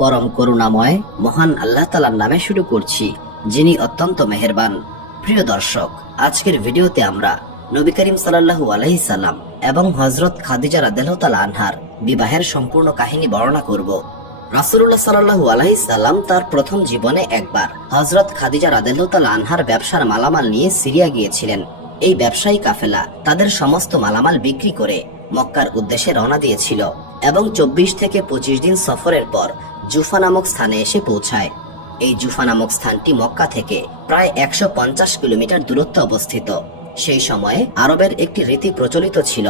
পরম করুণাময় মহান আল্লাহ তাআলার নামে শুরু করছি, যিনি অত্যন্ত মেহেরবান। প্রিয় দর্শক, আজকের ভিডিওতে আমরা নবী করিম সাল্লাল্লাহু আলাইহি সাল্লাম এবং হযরত খাদিজা রাদিয়াল্লাহু তাআলা আনহার বিবাহের সম্পূর্ণ কাহিনী বর্ণনা করব। রাসূলুল্লাহ সাল্লাল্লাহু আলাইহি সাল্লাম তার প্রথম জীবনে একবার হযরত খাদিজা রাদিয়াল্লাহু তাআলা আনহার ব্যবসার মালামাল নিয়ে সিরিয়া গিয়েছিলেন। এই ব্যবসায়ী কাফেলা তাদের সমস্ত মালামাল বিক্রি করে মক্কার উদ্দেশ্যে রওনা দিয়েছিল এবং 24 থেকে 25 দিন সফরের পর জুফা নামক স্থানে এসে পৌঁছায়। এই জুফা নামক স্থানটি মক্কা থেকে প্রায় 150 কিলোমিটার দূরত্বে অবস্থিত। সেই সময়ে আরবের একটি রীতি প্রচলিত ছিল,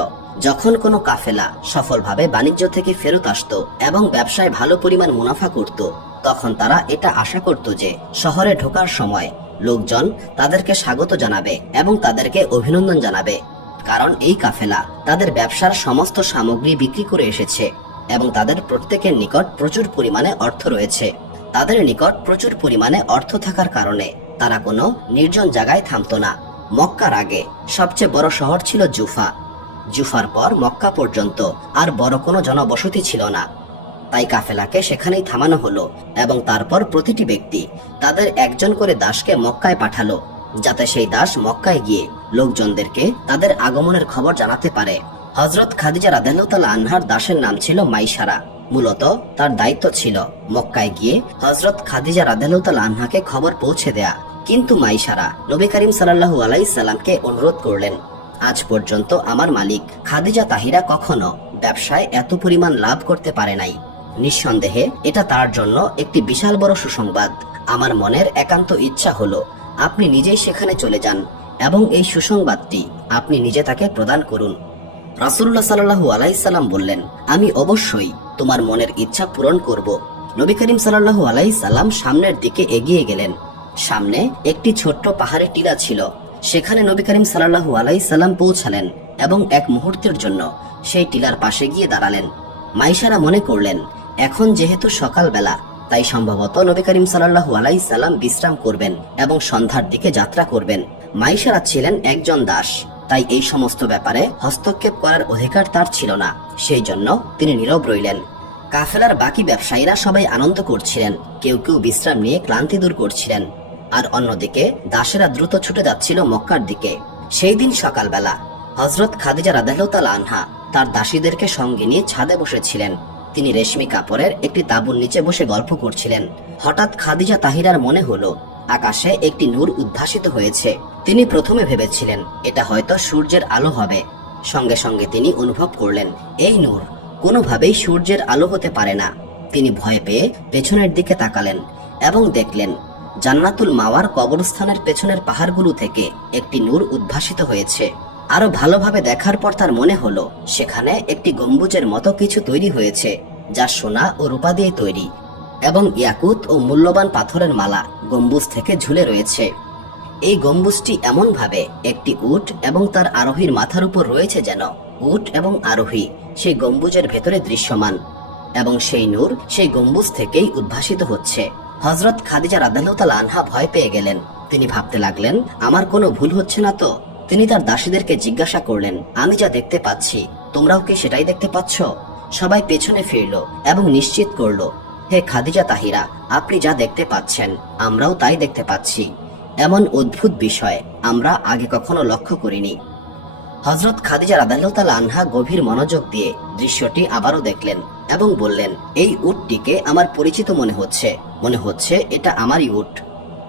যখন কোনো কাফেলা সফলভাবে বাণিজ্য থেকে ফেরত আসতো এবং ব্যবসায় ভালো পরিমাণ মুনাফা করত, তখন তারা এটা আশা করত যে শহরে ঢোকার সময় লোকজন তাদেরকে স্বাগত জানাবে এবং তাদেরকে অভিনন্দন জানাবে, কারণ এই কাফেলা তাদের ব্যবসার সমস্ত সামগ্রী বিক্রি করে এসেছে এবং তাদের প্রত্যেকের নিকট প্রচুর পরিমাণে অর্থ রয়েছে। তাদের নিকট প্রচুর পরিমাণে অর্থ থাকার কারণে তারা কোনো নির্জন জায়গায় থামতো না। মক্কার আগে সবচেয়ে বড় শহর ছিল জুফা। জুফার পর মক্কা পর্যন্ত আর বড় কোনো জনবসতি ছিল না, তাই কাফেলাকে সেখানেই থামানো হলো এবং তারপর প্রতিটি ব্যক্তি তাদের একজন করে দাসকে মক্কায় পাঠালো, যাতে সেই দাস মক্কায় গিয়ে লোকজনদেরকে তাদের আগমনের খবর জানাতে পারে। হযরত খাদিজা রাদিয়াল্লাহু তাআলা আনহার দাসের নাম ছিল মাইসারা। মূলত তার দায়িত্ব ছিল মক্কায় গিয়ে হযরত খাদিজা রাদিয়াল্লাহু তাআলা আনহাকে খবর পৌঁছে দেয়া। কিন্তু মাইসারা নবী করিম সাল্লাল্লাহু আলাইহি সাল্লামকে অনুরোধ করলেন, আজ পর্যন্ত আমার মালিক খাদিজা তাহিরা কখনো ব্যবসায় এত পরিমাণ লাভ করতে পারে নাই। নিঃসন্দেহে এটা তার জন্য একটি বিশাল বড় সুসংবাদ। আমার মনের একান্ত ইচ্ছা হলো আপনি নিজেই সেখানে চলে যান এবং এই সুসংবাদটি আপনি নিজে তাকে প্রদান করুন। রাসূলুল্লাহ সাল্লাল্লাহু আলাইহি সাল্লাম বললেন, আমি অবশ্যই তোমার মনের ইচ্ছা পূরণ করব। নবী করিম সাল্লাল্লাহু আলাইহি সাল্লাম সামনের দিকে এগিয়ে গেলেন। সামনে একটি ছোট্ট পাহাড়ি টিলা ছিল। সেখানে নবী করিম সাল্লাল্লাহু আলাইহি সাল্লাম পৌঁছালেন এবং এক মুহূর্তের জন্য সেই টিলার পাশে গিয়ে দাঁড়ালেন। মাইসারা মনে করলেন, এখন যেহেতু সকালবেলা, তাই সম্ভবত নবী করিম সাল্লাল্লাহু আলাইহি সাল্লাম বিশ্রাম করবেন এবং সন্ধ্যার দিকে যাত্রা করবেন। মাইসারা ছিলেন একজন দাস, তাই এই সমস্ত ব্যাপারে হস্তক্ষেপ করার অধিকার তার ছিল না। সেই জন্য তিনি নীরব রইলেন। কাফেলার বাকি ব্যবসায়ীরা সবাই আনন্দ করছিলেন, কেউ কেউ বিশ্রাম নিয়ে ক্লান্তি দূর করছিলেন, আর অন্যদিকে দাসেরা দ্রুত ছুটে যাচ্ছিল মক্কার দিকে। সেই দিন সকালবেলা হযরত খাদিজা রাদিয়াল্লাহু তাআলা আনহা তার দাসীদেরকে সঙ্গে নিয়ে ছাদে বসেছিলেন। তিনি রেশমি কাপড়ের একটি তাঁবুর নিচে বসে গল্প করছিলেন। হঠাৎ খাদিজা তাহিরার মনে হলো আকাশে একটি নূর উদ্ভাসিত হয়েছে। তিনি প্রথমে ভেবেছিলেন এটা হয়তো সূর্যের আলো হবে। সঙ্গে সঙ্গে তিনি অনুভব করলেন এই নূর কোনোভাবেই সূর্যের আলো হতে পারে না। তিনি ভয় পেয়ে পেছনের দিকে তাকালেন এবং দেখলেন জান্নাতুল মাওয়ার কবরস্থানের পেছনের পাহাড়গুলো থেকে একটি নূর উদ্ভাসিত হয়েছে। আরো ভালোভাবে দেখার পর তার মনে হলো সেখানে একটি গম্বুজের মতো কিছু তৈরি হয়েছে, যা সোনা ও রূপা দিয়ে তৈরি এবং ইয়াকুত ও মূল্যবান পাথরের মালা গম্বুজ থেকে ঝুলে রয়েছে। এই গম্বুজটি এমন ভাবে একটি উট এবং তার আরোহীর মাথার উপর রয়েছে যেন উট এবং আরোহী সেই গম্বুজের ভেতরে দৃশ্যমান এবং সেই নূর সেই গম্বুজ থেকেই উদ্ভাসিত হচ্ছে। হযরত খাদিজা রাদিয়াল্লাহু তাআলা আনহা ভয় পেয়ে গেলেন। তিনি ভাবতে লাগলেন, আমার কোনো ভুল হচ্ছে না তো? তিনি তার দাসীদেরকে জিজ্ঞাসা করলেন, আমি যা দেখতে পাচ্ছি তোমরাও কি সেটাই দেখতে পাচ্ছ? সবাই পেছনে ফিরল এবং নিশ্চিত করল, হে খাদিজা তাহিরা, আপনি যা দেখতে পাচ্ছেন আমরাও তাই দেখতে পাচ্ছি। এমন অদ্ভুত বিষয় আমরা আগে কখনো লক্ষ্য করিনি। হযরত খাদিজা রাদিয়াল্লাহু তাআলা আনহা গভীর মনোযোগ দিয়ে দৃশ্যটি আবারও দেখলেন এবং বললেন, এই উটটিকে আমার পরিচিত মনে হচ্ছে এটা আমারই উট।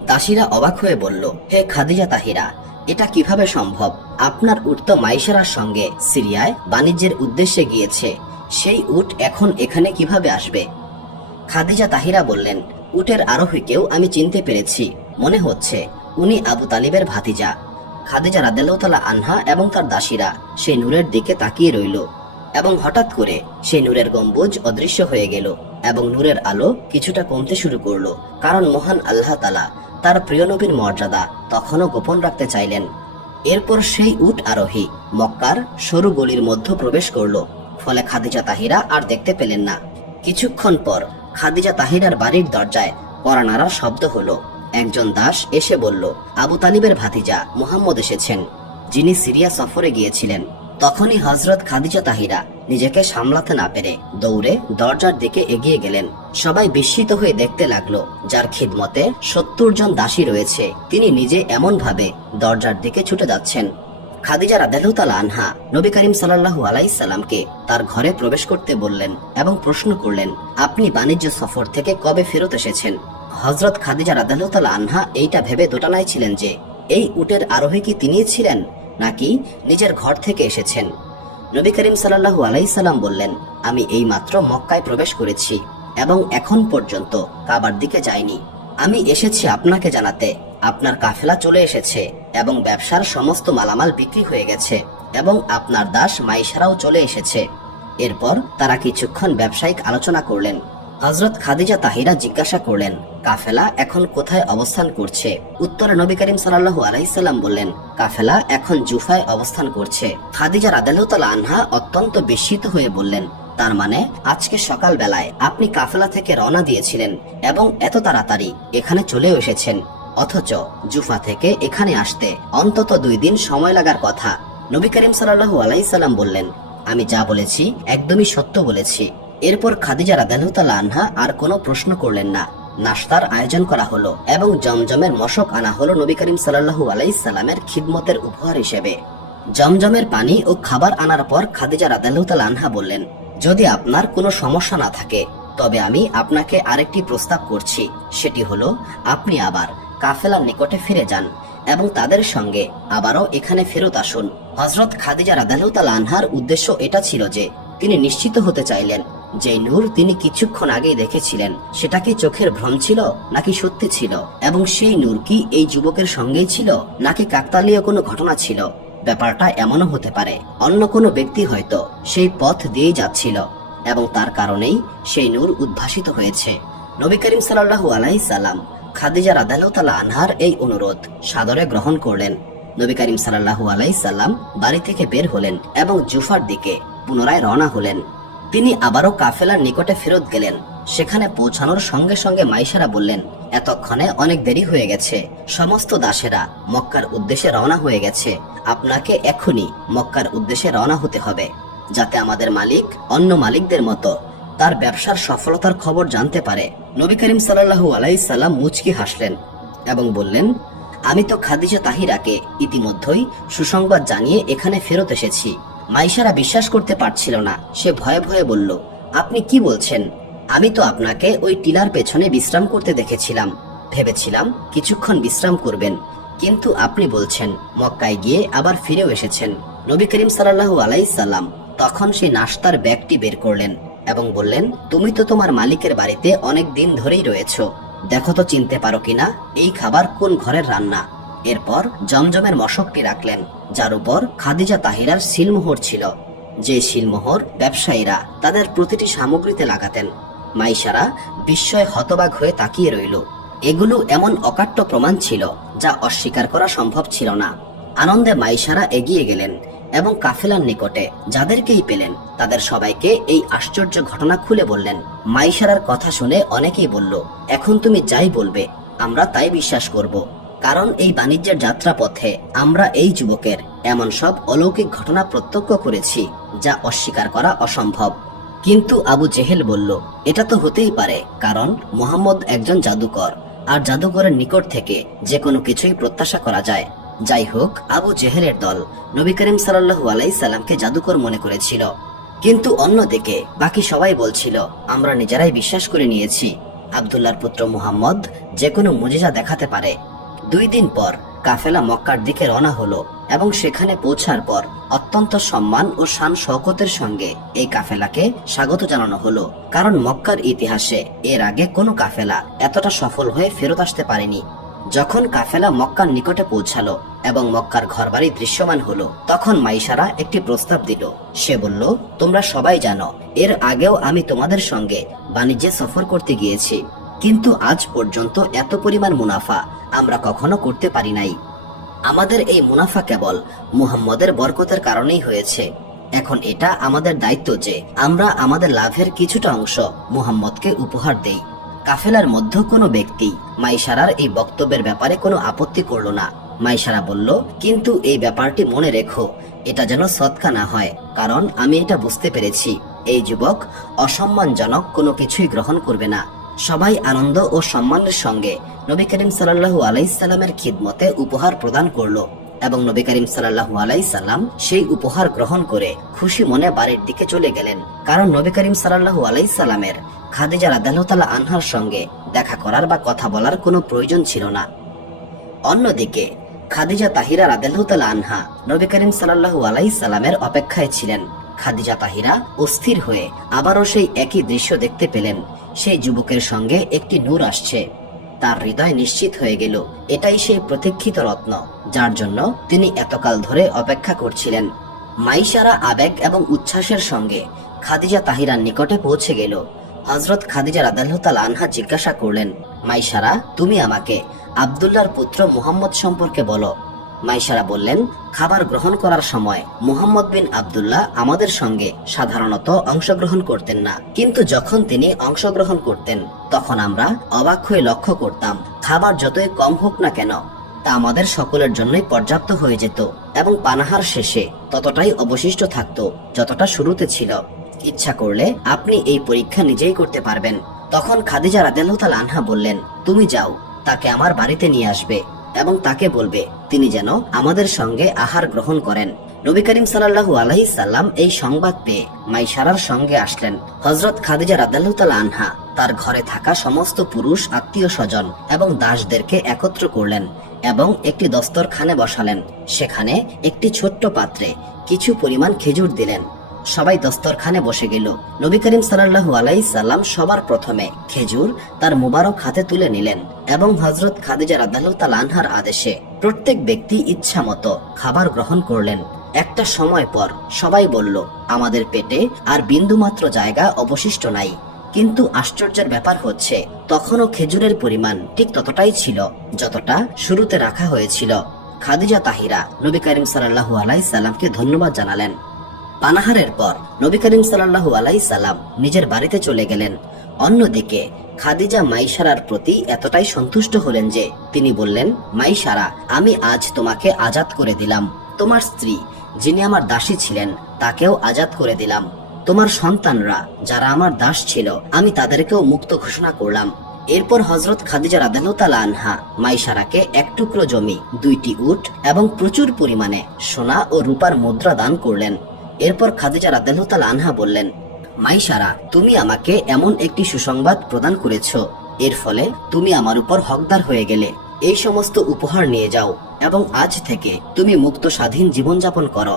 দাসীরা অবাক হয়ে বলল, হে খাদিজা তাহিরা, এটা কিভাবে সম্ভব? আপনার উট তো মাইসারার সঙ্গে সিরিয়ায় বাণিজ্যের উদ্দেশ্যে গিয়েছে, সেই উট এখন এখানে কিভাবে আসবে? খাদিজা তাহিরা বললেন, উটের আরোহীকেও আমি চিনতে পেরেছি, মনে হচ্ছে উনি আবু তালিবের ভাতিজা। খাদিজা রাদিয়াল্লাহু তাআলা আনহা এবং তার দাসীরা সেই নূরের দিকে তাকিয়ে রইল এবং হঠাৎ করে সেই নূরের গম্বুজ অদৃশ্য হয়ে গেল এবং নূরের আলো কিছুটা কমতে শুরু করলো, কারণ মহান আল্লাহ তাআলা তার প্রিয় নবীর মর্যাদা তখনও গোপন রাখতে চাইলেন। এরপর সেই উট আরোহী মক্কার সরু গলির মধ্যে প্রবেশ করলো, ফলে খাদিজা তাহিরা আর দেখতে পেলেন না। কিছুক্ষণ পর খাদিজা তাহিরার বাড়ির দরজায় কড়া নাড়ার শব্দ হলো। একজন দাস এসে বলল, আবু তালিবের ভাতিজা মুহাম্মদ এসেছেন, যিনি সিরিয়া সফরে গিয়েছিলেন। তখনই হযরত খাদিজা তাহিরা নিজেকে সামলাতে না পেরে দৌড়ে দরজার দিকে এগিয়ে গেলেন। সবাই বিস্মিত হয়ে দেখতে লাগলো, যার খিদমতে 70 জন দাসী রয়েছে তিনি নিজে এমন ভাবে দরজার দিকে ছুটে যাচ্ছেন। খাদিজা রাদিয়াল্লাহু তাআলা আনহা নবী করিম সাল্লাল্লাহু আলাইহি সাল্লামকে তার ঘরে প্রবেশ করতে বললেন এবং প্রশ্ন করলেন, আপনি বাণিজ্য সফর থেকে কবে ফেরত এসেছেন? হযরত খাদিজা রাদিয়াল্লাহু তাআলা আনহা এইটা ভেবে দোটানায় ছিলেন যে এই উটের আরোহী কি তিনিই ছিলেন নাকি নিজের ঘর থেকে এসেছেন। নবী করিম সাল্লাল্লাহু আলাইহি সাল্লাম বললেন, আমি এই মাত্র মক্কায় প্রবেশ করেছি এবং এখন পর্যন্ত কাবার দিকে যাইনি। আমি এসেছি আপনাকে জানাতে আপনার কাফেলা চলে এসেছে এবং ব্যবসার সমস্ত মালামাল বিক্রি হয়ে গেছে এবং আপনার দাস মাইশারাও চলে এসেছে। এরপর তারা কিছুক্ষণ ব্যবসায়িক আলোচনা করলেন। হযরত খাদিজা তাহিরা জিজ্ঞাসা করলেন, কাফেলা এখন কোথায় অবস্থান করছে? উত্তরে নবী করিম সাল্লাল্লাহু আলাইহি সাল্লাম বললেন, কাফেলা এখন জুফায় অবস্থান করছে। খাদিজা রাদিয়াল্লাহু তাআলা আনহা অত্যন্ত বিস্মিত হয়ে বললেন, তার মানে আজকে সকাল বেলায় আপনি কাফেলা থেকে রওনা দিয়েছিলেন এবং এত তাড়াতাড়ি এখানে চলেও এসেছেন, অথচ জুফা থেকে এখানে আসতে অন্তত 2 দিন সময় লাগার কথা। নবী করিম সাল্লাল্লাহু আলাইহি সাল্লাম বললেন, আমি যা বলেছি একদমই সত্য বলেছি। এরপর খাদিজা রাদিয়াল্লাহু তাআলা আনহা আর কোনো প্রশ্ন করলেন না। নাশতার আয়োজন করা হলো এবং জমজমের মশক আনা হলো নবী করিম সাল্লাল্লাহু আলাইহি সাল্লামের খিদমতের উপহার হিসেবে। জমজমের পানি ও খাবার আনার পর খাদিজা রাদিয়াল্লাহু তাআলা আনহা বললেন, যদি আপনার কোনো সমস্যা না থাকে তবে আমি আপনাকে আরেকটি প্রস্তাব করছি, সেটি হলো আপনি আবার কাফেলার নিকটে ফিরে যান এবং তাদের সঙ্গে আবারও এখানে ফেরত আসুন। হযরত খাদিজা রাদিয়াল্লাহু তাআলা আনহার উদ্দেশ্য এটা ছিল যে তিনি নিশ্চিত হতে চাইলেন যে নূর তিনি কিছুক্ষণ আগেই দেখেছিলেন সেটা কি চোখের ভ্রম ছিল নাকি সত্যি ছিল, এবং সেই নূর কি এই যুবকের সঙ্গেই ছিল নাকি কাকতালীয় কোনো ঘটনা ছিল। ব্যাপারটা এমনও হতে পারে অন্য কোনো ব্যক্তি হয়তো সেই পথ দিয়েই যাচ্ছিল এবং তার কারণেই সেই নূর উদ্ভাসিত হয়েছে। নবী করিম সাল্লাল্লাহু আলাইহি সাল্লাম খাদিজা রাদিয়াল্লাহু তাআলা আনহার এই অনুরোধ সাদরে গ্রহণ করলেন। নবী করিম সাল্লাল্লাহু আলাইহি সাল্লাম বাড়ি থেকে বের হলেন এবং জুফার দিকে পুনরায় রওনা হলেন। তিনি আবারও কাফেলার নিকটে ফেরত গেলেন। সেখানে পৌঁছানোর সঙ্গে সঙ্গে মাইশারা বললেন, এতক্ষণে অনেক দেরি হয়ে গেছে, সমস্ত দাসেরা মক্কার উদ্দেশ্যে রওনা হয়ে গেছে, আপনাকে এখনই মক্কার উদ্দেশ্যে রওনা হতে হবে, যাতে আমাদের মালিক অন্য মালিকদের মতো তার ব্যবসার সফলতার খবর জানতে পারে। নবী করিম সাল্লাল্লাহু আলাইহি সাল্লাম মুচকি হাসলেন এবং বললেন, আমি তো খাদিজা তাহিরাকে ইতিমধ্যেই সুসংবাদ জানিয়ে এখানে ফেরত এসেছি। মাইশারা বিশ্বাস করতে পারছিল না। সে ভয়ে ভয়ে বলল, আপনি কি বলছেন? আমি তো আপনাকে ওই টিলার পেছনে বিশ্রাম করতে দেখেছিলাম, ভেবেছিলাম কিছুক্ষণ বিশ্রাম করবেন, কিন্তু আপনি বলছেন মক্কায় গিয়ে আবার ফিরেও এসেছেন। নবী করিম সাল্লাল্লাহু আলাইহি সাল্লাম তখন সেই নাশতার ব্যাগটি বের করলেন এবং বললেন, তুমি তো তোমার মালিকের বাড়িতে অনেক দিন ধরেই রয়েছো, দেখো তো চিনতে পারো কিনা এই খাবার কোন ঘরের রান্না। এরপর জমজমের মশকটি রাখলেন, যার উপর খাদিজা তাহিরার সিলমোহর ছিল, যে সিলমোহর ব্যবসায়ীরা তাদের প্রতিটি সামগ্রীতে লাগাতেন। মাইশারা বিস্ময়ে হতবাক হয়ে তাকিয়ে রইল। এগুলো এমন অকাট্য প্রমাণ ছিল যা অস্বীকার করা সম্ভব ছিল না। আনন্দে মাইশারা এগিয়ে গেলেন এবং কাফেলার নিকটে যাদেরকেই পেলেন তাদের সবাইকে এই আশ্চর্য ঘটনা খুলে বললেন। মাইশারার কথা শুনে অনেকেই বলল, এখন তুমি যাই বলবে আমরা তাই বিশ্বাস করব, কারণ এই বাণিজ্যের যাত্রা পথে আমরা এই যুবকের এমন সব অলৌকিক ঘটনা প্রত্যক্ষ করেছি যা অস্বীকার করা অসম্ভব। কিন্তু আবু জেহেল বলল, এটা তো হতেই পারে, কারণ মুহাম্মদ একজন জাদুকর, আর জাদুকরের নিকট থেকে যে কোনো কিছুই প্রত্যাশা করা যায়। যাই হোক, আবু জেহেলের দল নবী করিম সাল্লাল্লাহু আলাইহি সাল্লামকে জাদুকর মনে করেছিল, কিন্তু অন্যদিকে বাকি সবাই বলছিল, আমরা নিজেরাই বিশ্বাস করে নিয়েছি আব্দুল্লাহর পুত্র মুহাম্মদ যে কোনো মুজিজা দেখাতে পারে। 2 দিন পর কাফেলা মক্কার দিকে রওনা হলো এবং সেখানে পৌঁছার পর অত্যন্ত সম্মান ও শান শওকতের সঙ্গে এই কাফেলাকে স্বাগত জানানো হলো, কারণ মক্কার ইতিহাসে এর আগে কোনো কাফেলা এতটা সফল হয়ে ফেরত আসতে পারেনি। যখন কাফেলা মক্কার নিকটে পৌঁছালো এবং মক্কার ঘরবাড়ি দৃশ্যমান হলো, তখন মাইশারা একটি প্রস্তাব দিল। সে বলল, তোমরা সবাই জানো এর আগেও আমি তোমাদের সঙ্গে বাণিজ্যে সফর করতে গিয়েছি, কিন্তু আজ পর্যন্ত এত পরিমাণ মুনাফা আমরা কখনো করতে পারি নাই। আমাদের এই মুনাফা কেবল মুহাম্মদের বরকতের কারণেই হয়েছে। এখন এটা আমাদের দায়িত্ব যে আমরা আমাদের লাভের কিছুটা অংশ মুহাম্মদকে উপহার দেই। কাফেলার মধ্যে কোনো ব্যক্তি মাইশারার এই বক্তব্যের ব্যাপারে কোনো আপত্তি করল না। মাইশারা বলল, কিন্তু এই ব্যাপারটি মনে রেখো এটা যেন সদকা না হয়, কারণ আমি এটা বুঝতে পেরেছি এই যুবক অসম্মানজনক কোনো কিছুই গ্রহণ করবে না। সবাই আনন্দ ও সম্মানের সঙ্গে নবী করিম সাল্লাল্লাহু আলাইহি সাল্লামের খিদমতে উপহার প্রদান করলো এবং নবী করিম সাল্লাল্লাহু আলাইহি সাল্লাম সেই উপহার গ্রহণ করে খুশি মনে বাড়ির দিকে চলে গেলেন, কারণ নবী করিম সাল্লাল্লাহু আলাইহি সাল্লামের খাদিজা রাদিয়াল্লাহু তাআলা আনহার সঙ্গে দেখা করার বা কথা বলার কোনো প্রয়োজন ছিল না। অন্যদিকে খাদিজা তাহিরা রাদিয়াল্লাহু তাআলা আনহা নবী করিম সাল্লাল্লাহু আলাইহি সাল্লামের অপেক্ষায় ছিলেন। খাদিজা তাহিরা অস্থির হয়ে আবারও সেই একই দৃশ্য দেখতে পেলেন। সেই যুবকের সঙ্গে একটি নূর আসছে। তার হৃদয় নিশ্চিত হয়ে গেল এটাই সেই প্রতীক্ষিত রত্ন, যার জন্য তিনি এতকাল ধরে অপেক্ষা করছিলেন। মাইশারা আবেগ এবং উচ্ছ্বাসের সঙ্গে খাদিজা তাহিরার নিকটে পৌঁছে গেল। হযরত খাদিজা রাদিয়াল্লাহু তাআলা আনহা জিজ্ঞাসা করলেন, মাইশারা, তুমি আমাকে আব্দুল্লাহর পুত্র মুহাম্মদ সম্পর্কে বলো। মাইশারা বললেন, খাবার গ্রহণ করার সময় মুহাম্মদ বিন আব্দুল্লাহ আমাদের সঙ্গে সাধারণত অংশগ্রহণ করতেন না, কিন্তু যখন তিনি অংশগ্রহণ করতেন তখন আমরা অবাক হয়ে লক্ষ্য করতাম খাবার যতই কম হোক না কেন তা আমাদের সকলের জন্যই পর্যাপ্ত হয়ে যেত এবং পানাহার শেষে ততটাই অবশিষ্ট থাকতো যতটা শুরুতে ছিল। ইচ্ছা করলে আপনি এই পরীক্ষা নিজেই করতে পারবেন। তখন খাদিজা রাদিয়াল্লাহু তাআলা আনহা বললেন, তুমি যাও, তাকে আমার বাড়িতে নিয়ে আসবে এবং তাকে বলবে তিনি যেন আমাদের সঙ্গে আহার গ্রহণ করেন। নবী করিম সাল্লাল্লাহু আলাইহি সাল্লাম এই সংবাদ পেয়ে মাইশারার সঙ্গে আসলেন। হযরত খাদিজা রাদিয়াল্লাহু তাআলা আনহা তার ঘরে থাকা সমস্ত পুরুষ আত্মীয় স্বজন এবং দাসদেরকে একত্র করলেন এবং একটি দস্তরখানে বসালেন। সেখানে একটি ছোট্ট পাত্রে কিছু পরিমাণ খেজুর দিলেন। সবাই দস্তরখানে বসে গেল। নবী করিম সাল্লাল্লাহু আলাইহি সাল্লাম সবার প্রথমে খেজুর তার মুবারক হাতে তুলে নিলেন এবং হযরত খাদিজা রাদিয়াল্লাহু তাআলা আনহার আদেশে প্রত্যেক ব্যক্তি ইচ্ছা মতো খাবার গ্রহণ করলেন। একটা সময় পর সবাই বলল, আমাদের পেটে আর বিন্দুমাত্র জায়গা অবশিষ্ট নাই। কিন্তু আশ্চর্যের ব্যাপার হচ্ছে তখনও খেজুরের পরিমাণ ঠিক ততটাই ছিল যতটা শুরুতে রাখা হয়েছিল। খাদিজা তাহিরা নবী করিম সাল্লাল্লাহু আলাইহি সাল্লামকে ধন্যবাদ জানালেন। পানাহারের পর নবী করিম সাল্লাল্লাহু আলাইহি সাল্লাম নিজের বাড়িতে চলে গেলেন। অন্যদিকে খাদিজা মাইশারার প্রতি এতটাই সন্তুষ্ট হলেন যে তিনি বললেন, মাইশারা, আমি আজ তোমাকে আজাদ করে দিলাম। তোমার স্ত্রী যিনি আমার দাসী ছিলেন তাকেও আজাদ করে দিলাম। তোমার সন্তানরা যারা আমার দাস ছিল আমি তাদেরকেও মুক্ত ঘোষণা করলাম। এরপর হযরত খাদিজা রাদিয়াল্লাহু তাআলা আনহা মাইশারাকে এক টুকরো জমি, 2টি উট এবং প্রচুর পরিমাণে সোনা ও রূপার মুদ্রা দান করলেন। এরপর খাদিজা রাদিয়াল্লাহু তাআলা আনহা বললেন, মাইশারা, তুমি আমাকে এমন একটি সুসংবাদ প্রদান করেছো, এর ফলে তুমি আমার উপর হকদার হয়ে গেলে। এই সমস্ত উপহার নিয়ে যাও এবং আজ থেকে তুমি মুক্ত স্বাধীন জীবনযাপন করো।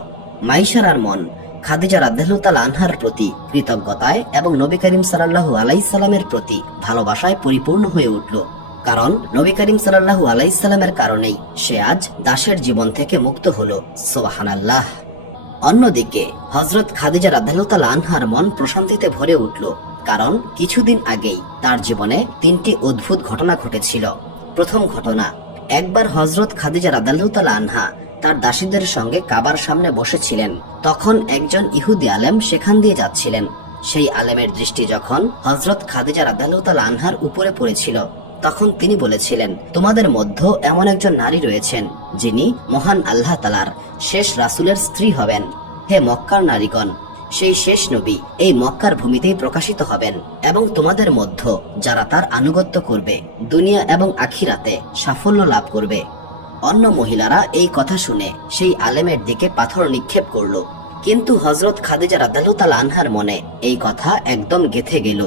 মাইশারার মন খাদিজা রাদিয়াল্লাহু তাআলা আনহার প্রতি কৃতজ্ঞতায় এবং নবী করিম সাল্লাল্লাহু আলাইহি সাল্লামের প্রতি ভালোবাসায় পরিপূর্ণ হয়ে উঠল, কারণ নবী করিম সাল্লাল্লাহু আলাইহি সাল্লামের কারণেই সে আজ দাসের জীবন থেকে মুক্ত হলো। সুবহানাল্লাহ। অন্যদিকে হযরত খাদিজা রাদিয়াল্লাহু তাআলা আনহার মন প্রশান্তিতে ভরে উঠল, কারণ কিছুদিন আগেই তার জীবনে 3টি অদ্ভুত ঘটনা ঘটেছিল। প্রথম ঘটনা, একবার হযরত খাদিজা রাদিয়াল্লাহু তাআলা আনহা তার দাসীদের সঙ্গে কাবার সামনে বসেছিলেন। তখন একজন ইহুদি আলেম সেখান দিয়ে যাচ্ছিলেন। সেই আলেমের দৃষ্টি যখন হযরত খাদিজা রাদিয়াল্লাহু তাআলা আনহার উপরে পড়েছিল তখন তিনি বলেছিলেন, তোমাদের মধ্যে এমন একজন নারী রয়েছেন যিনি মহান আল্লাহ তাআলার শেষ রাসূলের স্ত্রী হবেন। হে মক্কার নারীগণ, সেই শেষ নবী এই মক্কার ভূমিতেই প্রকাশিত হবেন এবং তোমাদের মধ্যে যারা তার আনুগত্য করবে দুনিয়া এবং আখিরাতে সাফল্য লাভ করবে। অন্য মহিলারা এই কথা শুনে সেই আলেমের দিকে পাথর নিক্ষেপ করল, কিন্তু হযরত খাদিজা রাদিয়াল্লাহু তাআলা আনহার মনে এই কথা একদম গেঁথে গেল,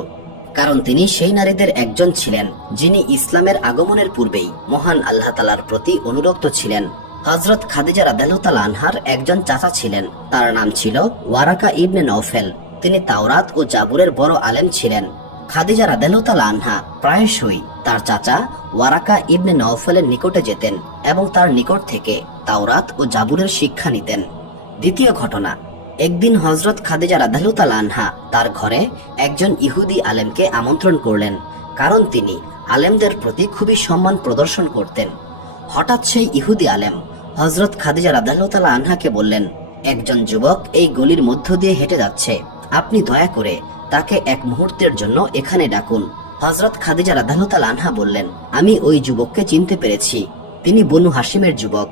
কারণ তিনি সেই নারীদের একজন ছিলেন যিনি ইসলামের আগমনের পূর্বেই মহান আল্লাহ তাআলার প্রতি অনুরক্ত ছিলেন। হযরত খাদিজা রাদিয়াল্লাহু তাআলা আনহার একজন চাচা ছিলেন, তার নাম ছিল ওয়ারাকা ইবনে নওফেল। তিনি তাওরাত ও জাবুরের বড় আলেম ছিলেন। খাদিজা রাদিয়াল্লাহু তাআলা আনহা প্রায়শই তার চাচা ওয়ারাকা ইবনে নওফেলের নিকটে যেতেন এবং তার নিকট থেকে তাওরাত ও জাবুরের শিক্ষা নিতেন। দ্বিতীয় ঘটনা, একদিন হযরত খাদিজা রাদিয়াল্লাহু তাআলা আনহা তার ঘরে একজন ইহুদি আলেমকে আমন্ত্রণ করলেন, কারণ তিনি আলেমদের প্রতি খুবই সম্মান প্রদর্শন করতেন। হঠাৎ সেই ইহুদি আলেম হযরত খাদিজা রাদিয়াল্লাহু তাআলা আনহাকে বললেন, একজন যুবক এই গলির মধ্য দিয়ে হেঁটে যাচ্ছে, আপনি দয়া করে তাকে এক মুহূর্তের জন্য এখানে ডাকুন। হযরত খাদিজা রাদিয়াল্লাহু তাআলা আনহা বললেন, আমি ওই যুবককে চিনতে পেরেছি, তিনি বনু হাশিমের যুবক।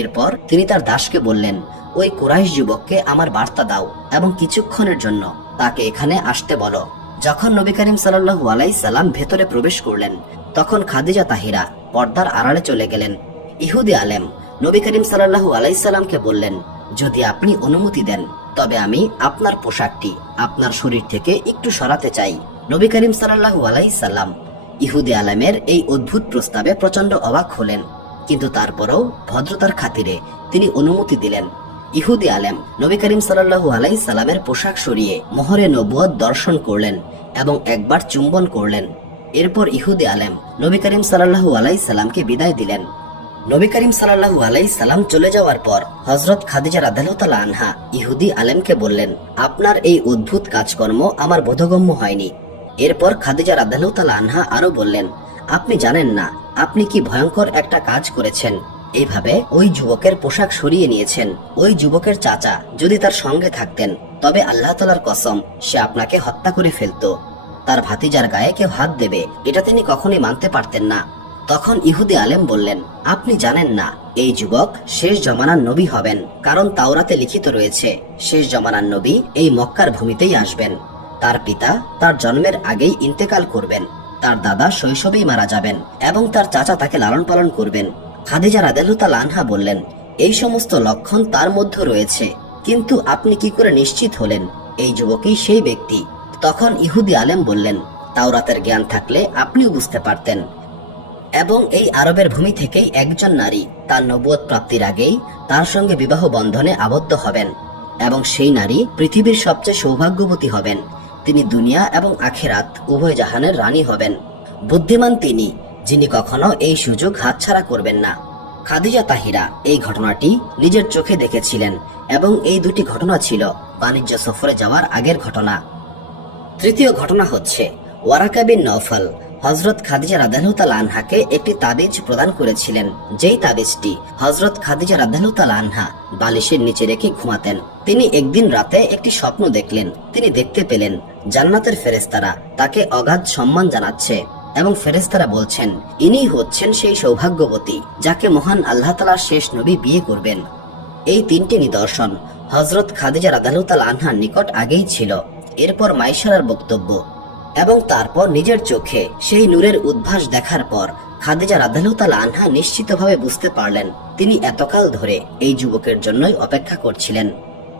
এরপর তিনি তার দাসকে বললেন, ওই কুরাইশ যুবককে আমার বার্তা দাও এবং কিছুক্ষণের জন্য তাকে এখানে আসতে বলো। যখন নবী করিম সাল্লাল্লাহু আলাইহি সাল্লাম ভেতরে প্রবেশ করলেন, তখন খাদিজা তাহিরা পর্দার আড়ালে চলে গেলেন। ইহুদি আলেম নবী করিম সাল্লাল্লাহু আলাইহি সাল্লামকে বললেন, যদি আপনি অনুমতি দেন তবে আমি আপনার পোশাকটি আপনার শরীর থেকে একটু সরাতে চাই। নবী করিম সাল্লাল্লাহু আলাইহি সাল্লাম ইহুদি আলেমের এই অদ্ভুত প্রস্তাবে প্রচন্ড অবাক হলেন, কিন্তু তারপরেও ভদ্রতার খাতিরে তিনি অনুমতি দিলেন। ইহুদি আলেম নবী করিম সাল্লাল্লাহু আলাইহি সাল্লামের পোশাক সরিয়ে মোহরে নবুয়ত দর্শন করলেন এবং একবার চুম্বন করলেন। এরপর ইহুদি আলেম নবী করিম সাল্লাল্লাহু আলাইহি সাল্লামকে বিদায় দিলেন। নবী করিম সাল্লাল্লাহু আলাইহি সাল্লাম চলে যাওয়ার পর হযরত খাদিজা রাদিয়াল্লাহু তাআলা আনহা ইহুদি আলেমকে বললেন, আপনার এই অদ্ভুত কাজকর্ম আমার বোধগম্য হয়নি। এরপর খাদিজা রাদিয়াল্লাহু তাআলা আনহা আরো বললেন, আপনি জানেন না আপনি কি ভয়ঙ্কর একটা কাজ করেছেন। এইভাবে ওই যুবকের পোশাক সরিয়ে নিয়েছেন। ওই যুবকের চাচা যদি তার সঙ্গে থাকতেন তবে আল্লাহ তাআলার কসম সে আপনাকে হত্যা করে ফেলতো। তার ভাতিজার গায়ে কেউ হাত দেবে এটা তিনি কখনোই মানতে পারতেন না। তখন ইহুদি আলেম বললেন, আপনি জানেন না এই যুবক শেষ জমানার নবী হবেন, কারণ তাওরাতে লিখিত রয়েছে শেষ জমানার নবী এই মক্কার ভূমিতেই আসবেন। তার পিতা তার জন্মের আগেই ইন্তেকাল করবেন, তার দাদা শৈশবেই মারা যাবেন এবং তার চাচা তাকে লালন পালন করবেন। খাদিজা রাদিয়াল্লাহু তাআলা আনহা বললেন, এই সমস্ত লক্ষণ তার মধ্যে রয়েছে, কিন্তু আপনি কি করে নিশ্চিত হলেন এই যুবকই সেই ব্যক্তি? তখন ইহুদি আলেম বললেন, তাওরাতের জ্ঞান থাকলে আপনিও বুঝতে পারতেন। এবং এই আরবের ভূমি থেকেই একজন নারী তার নবুয়ত প্রাপ্তির আগেই তার সঙ্গে বিবাহ বন্ধনে আবদ্ধ হবেন এবং সেই নারী পৃথিবীর সবচেয়ে সৌভাগ্যবতী হবেন। তিনি দুনিয়া এবং আখিরাত উভয় জাহানের রানী হবেন। বুদ্ধিমান তিনি যিনি কখনো এই সুযোগ হাতছাড়া করবেন না। খাদিজা তাহিরা এই ঘটনাটি নিজের চোখে দেখেছিলেন এবং এই দুটি ঘটনা ছিল বাণিজ্য সফরে যাওয়ার আগের ঘটনা। তৃতীয় ঘটনা হচ্ছে, ওয়ারাকা বিন নওফল হযরত খাদিজা রাদিয়াল্লাহু তাআলা আনহাকে একটি তাবিজ প্রদান করেছিলেন, যেই তাবিজটি হযরত খাদিজা রাদিয়াল্লাহু তাআলা আনহা বালিশের নিচে রেখে ঘুমাতেন। তিনি একদিন রাতে একটি স্বপ্ন দেখলেন। তিনি দেখতে পেলেন জান্নাতের ফেরেশতারা তাকে অগাধ সম্মান জানাচ্ছে এবং ফেরেশতারা বলছেন, ইনিই হচ্ছেন সেই সৌভাগ্যবতী যাকে মহান আল্লাহ তাআলার শেষ নবী বিয়ে করবেন। এই তিনটি নিদর্শন হযরত খাদিজা রাদিয়াল্লাহু তাআলা আনহার নিকট আগেই ছিল। এরপর মাইশারার বক্তব্য এবং তারপর নিজের চোখে সেই নূরের উদ্ভাস দেখার পর খাদিজা রাদিয়াল্লাহু তাআলা আনহা নিশ্চিতভাবে বুঝতে পারলেন তিনি এতকাল ধরে এই যুবকের জন্যই অপেক্ষা করছিলেন।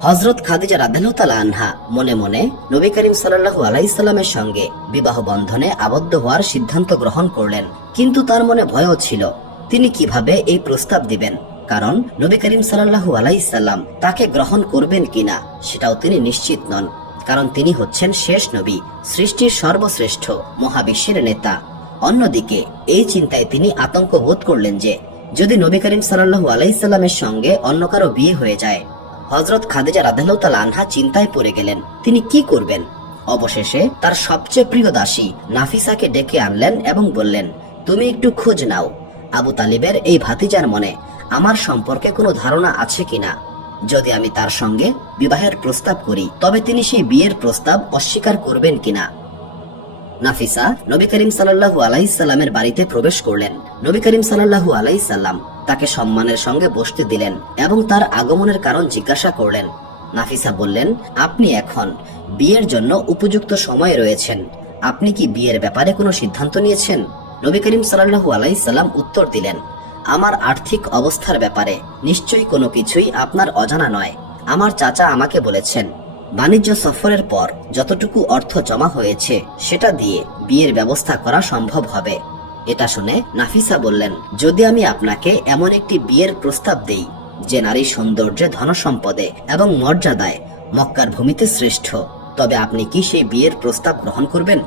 হযরত খাদিজা রাদিয়াল্লাহু তাআলা আনহা মনে মনে নবী করিম সাল্লাল্লাহু আলাইহি সাল্লামের সঙ্গে বিবাহ বন্ধনে আবদ্ধ হওয়ার সিদ্ধান্ত গ্রহণ করলেন, কিন্তু তার মনে ভয়ও ছিল তিনি কিভাবে এই প্রস্তাব দিবেন, কারণ নবী করিম সাল্লাল্লাহু আলাইহি সাল্লাম তাকে গ্রহণ করবেন কিনা সেটাও তিনি নিশ্চিত নন, কারণ তিনি হচ্ছেন শেষ নবী, সৃষ্টির সর্বশ্রেষ্ঠ মহাবিশ্বের নেতা। অন্যদিকে এই চিন্তায় তিনি আতঙ্ক বোধ করলেন যে যদি নবী করিম সাল্লাল্লাহু আলাইহি সাল্লামের সঙ্গে অন্য কারো বিয়ে হয়ে যায়। হযরত খাদিজা রাদিয়াল্লাহু তাআলা আনহা চিন্তায় পড়ে গেলেন তিনি কি করবেন। অবশেষে তার সবচেয়ে প্রিয় দাসী নাফিসাকে ডেকে আনলেন এবং বললেন, তুমি একটু খোঁজ নাও আবু তালিবের এই ভাতিজার মনে আমার সম্পর্কে কোনো ধারণা আছে কিনা। যদি আমি তার সঙ্গে বিবাহের প্রস্তাব করি তবে তিনি সেই বিয়ের প্রস্তাব অস্বীকার করবেন কিনা। নাফিসা নবী করিম সাল্লাল্লাহু আলাইহি সাল্লামের বাড়িতে প্রবেশ করলেন। নবী করিম সাল্লাল্লাহু আলাইহি সাল্লাম তাকে সম্মানের সঙ্গে বসতে দিলেন এবং তার আগমনের কারণ জিজ্ঞাসা করলেন। নাফিসা বললেন, আপনি এখন বিয়ের জন্য উপযুক্ত সময়ে রয়েছেন। আপনি কি বিয়ের ব্যাপারে কোনো সিদ্ধান্ত নিয়েছেন? নবী করিম সাল্লাল্লাহু আলাইহি সাল্লাম উত্তর দিলেন, আমার আর্থিক অবস্থার ব্যাপারে নিশ্চয়ই কোনো কিছুই আপনার অজানা নয়। আমার চাচা আমাকে বলেছেন বাণিজ্য সফরের পর যতটুকু অর্থ জমা হয়েছে সেটা দিয়ে বিয়ের ব্যবস্থা করা সম্ভব হবে। এটা শুনে নাফিসা বললেন, যদি আমি আপনাকে এমন একটি বিয়ের প্রস্তাব দেই যে নারী সৌন্দর্যে, ধনসম্পদে এবং মর্যাদায় মক্কার ভূমিতে শ্রেষ্ঠ, তবে আপনি কি সেই বিয়ের প্রস্তাব গ্রহণ করবেন?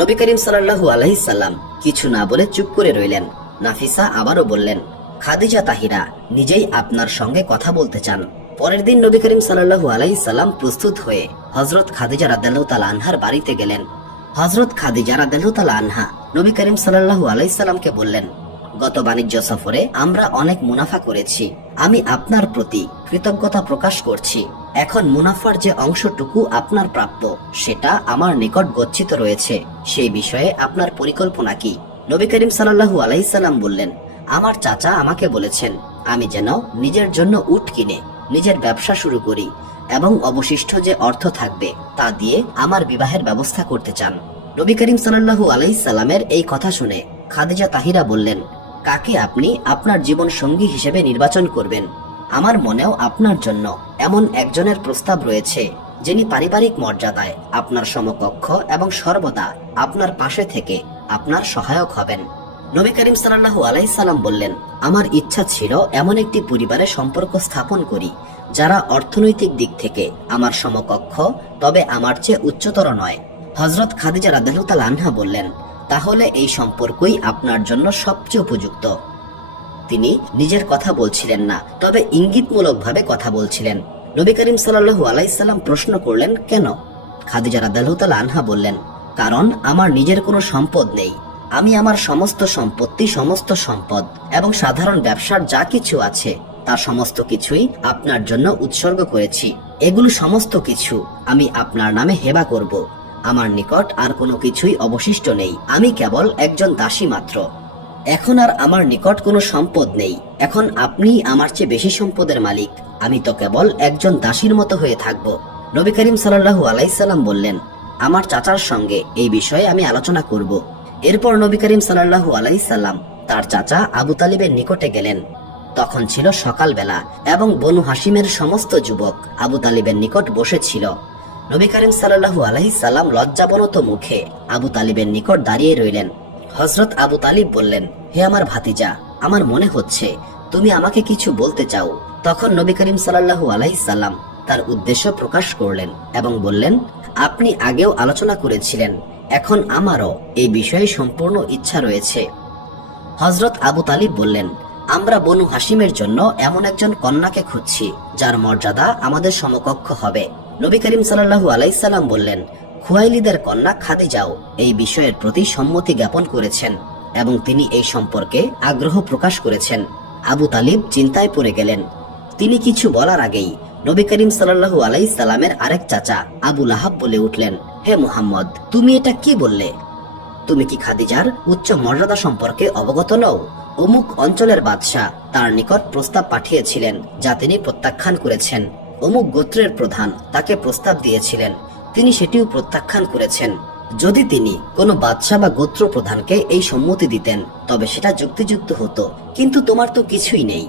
নবী করিম সাল্লাল্লাহু আলাইহি সাল্লাম কিছু না বলে চুপ করে রইলেন। নাফিসা আবারও বললেন, খাদিজা তাহিরা নিজেই আপনার সঙ্গে কথা বলতে চান। পরের দিন নবী করিম সাল্লাল্লাহু আলাইহি সাল্লাম প্রস্তুত হয়ে হযরত খাদিজা রাদিয়াল্লাহু তাআলা আনহার বাড়িতে গেলেন। হযরত খাদিজা রাদিয়াল্লাহু তাআলা আনহা নবী করিম সাল্লাল্লাহু আলাইহি সাল্লামকে বললেন, গত বাণিজ্য সফরে আমরা অনেক মুনাফা করেছি। আমি আপনার প্রতি কৃতজ্ঞতা প্রকাশ করছি। এখন মুনাফার যে অংশটুকু আপনার প্রাপ্য সেটা আমার নিকট গচ্ছিত রয়েছে। সেই বিষয়ে আপনার পরিকল্পনা কি? নবী করিম সাল্লাল্লাহু আলাইহি সাল্লাম বললেন, আমার চাচা আমাকে বলেছেন আমি যেন নিজের জন্য উট কিনে নিজের ব্যবসা শুরু করি এবং অবশিষ্ট যে অর্থ থাকবে তা দিয়ে আমার বিবাহের ব্যবস্থা করতে চান। নবী করিম সাল্লাল্লাহু আলাইহিস সালামের এই কথা শুনে খাদিজা তাহিরা বললেন, কাকে আপনি আপনার জীবন সঙ্গী হিসেবে নির্বাচন করবেন? আমার মনেও আপনার জন্য এমন একজনের প্রস্তাব রয়েছে যিনি পারিবারিক মর্যাদায় আপনার সমকক্ষ এবং সর্বদা আপনার পাশে থেকে আপনার সহায়ক হবেন। নবী করিম সাল্লাল্লাহু আলাইহিস সালাম বললেন, আমার ইচ্ছা ছিল এমন একটি পরিবারে সম্পর্ক স্থাপন করি যারা অর্থনৈতিক দিক থেকে আমার সমকক্ষ, তবে আমার চেয়ে উচ্চতর নয়। হযরত খাদিজা রাদিয়াল্লাহু তাআলা আনহা বললেন, তাহলে এই সম্পর্কই আপনার জন্য সবচেয়ে উপযুক্ত। তিনি নিজের কথা বলছিলেন না, তবে ইঙ্গিতমূলকভাবে কথা বলছিলেন। নবী করিম সাল্লাল্লাহু আলাইহিস সাল্লাম প্রশ্ন করলেন, কেন? খাদিজা রাদিয়াল্লাহু তাআলা আনহা বললেন, কারণ আমার নিজের কোনো সম্পদ নেই। আমি আমার সমস্ত সম্পত্তি, সমস্ত সম্পদ এবং সাধারণ ব্যবসার যা কিছু আছে তার সমস্ত কিছুই আপনার জন্য উৎসর্গ করেছি। এগুলো সমস্ত কিছু আমি আপনার নামে হেবা করব। আমার নিকট আর কোনো কিছুই অবশিষ্ট নেই। আমি কেবল একজন দাসী মাত্র। এখন আর আমার নিকট কোনো সম্পদ নেই। এখন আপনি আমার চেয়ে বেশি সম্পদের মালিক। আমি তো কেবল একজন দাসীর মতো হয়ে থাকব। নবী করিম সাল্লাল্লাহু আলাইহিস সাল্লাম বললেন, আমার চাচার সঙ্গে এই বিষয়ে আমি আলোচনা করব। এরপর নবী করিম সাল্লাল্লাহু আলাইহিস সাল্লাম তার চাচা আবু তালিবের নিকটে গেলেন। তখন ছিল সকালবেলা এবং বনু হাশিমের সমস্ত যুবক আবু তালিবের নিকট বসেছিল। নবী করিম সাল্লাল্লাহু আলাইহিস সাল্লাম লজ্জাবনত মুখে আবু তালিবের নিকট দাঁড়িয়ে রইলেন। হযরত আবু তালিব বললেন, হে আমার ভাতিজা, আমার মনে হচ্ছে তুমি আমাকে কিছু বলতে চাও। তখন নবী করিম সাল্লাল্লাহু আলাইহিস সাল্লাম তার উদ্দেশ্য প্রকাশ করলেন এবং বললেন, আপনি আগেও আলোচনা করেছিলেন, এখন আমারও এই বিষয়ে সম্পূর্ণ ইচ্ছা রয়েছে। হযরত আবু তালিব বললেন, আমরা বনু হাশিমের জন্য এমন একজন কন্যাকে খুঁজছি যার মর্যাদা আমাদের সমকক্ষ হবে। নবী করিম সাল্লাল্লাহু আলাইহিস সাল্লাম বললেন, খুয়াইলিদের কন্যা খাদিজাও এই বিষয়ের প্রতি সম্মতি জ্ঞাপন করেছেন এবং তিনি এই সম্পর্কে আগ্রহ প্রকাশ করেছেন। আবু তালিব চিন্তায় পড়ে গেলেন। তিনি কিছু বলার আগেই নবী করিম সাল্লাল্লাহু আলাইহিস সাল্লামের আরেক চাচা আবু লাহাব বলে উঠলেন, হে মুহাম্মদ, তুমি এটা কি বললে? তুমি কি খাদিজার উচ্চ মর্যাদা সম্পর্কে অবগত নও? অমুক অঞ্চলের বাদশাহ তার নিকট প্রস্তাব পাঠিয়েছিলেন যা তিনি প্রত্যাখ্যান করেছেন। অমুক গোত্রের প্রধান তাকে প্রস্তাব দিয়েছিলেন, তিনি সেটিও প্রত্যাখ্যান করেছেন। যদি তিনি কোনো বাদশাহ বা গোত্র প্রধানকে এই সম্মতি দিতেন তবে সেটা যুক্তিযুক্ত হতো, কিন্তু তোমার তো কিছুই নেই।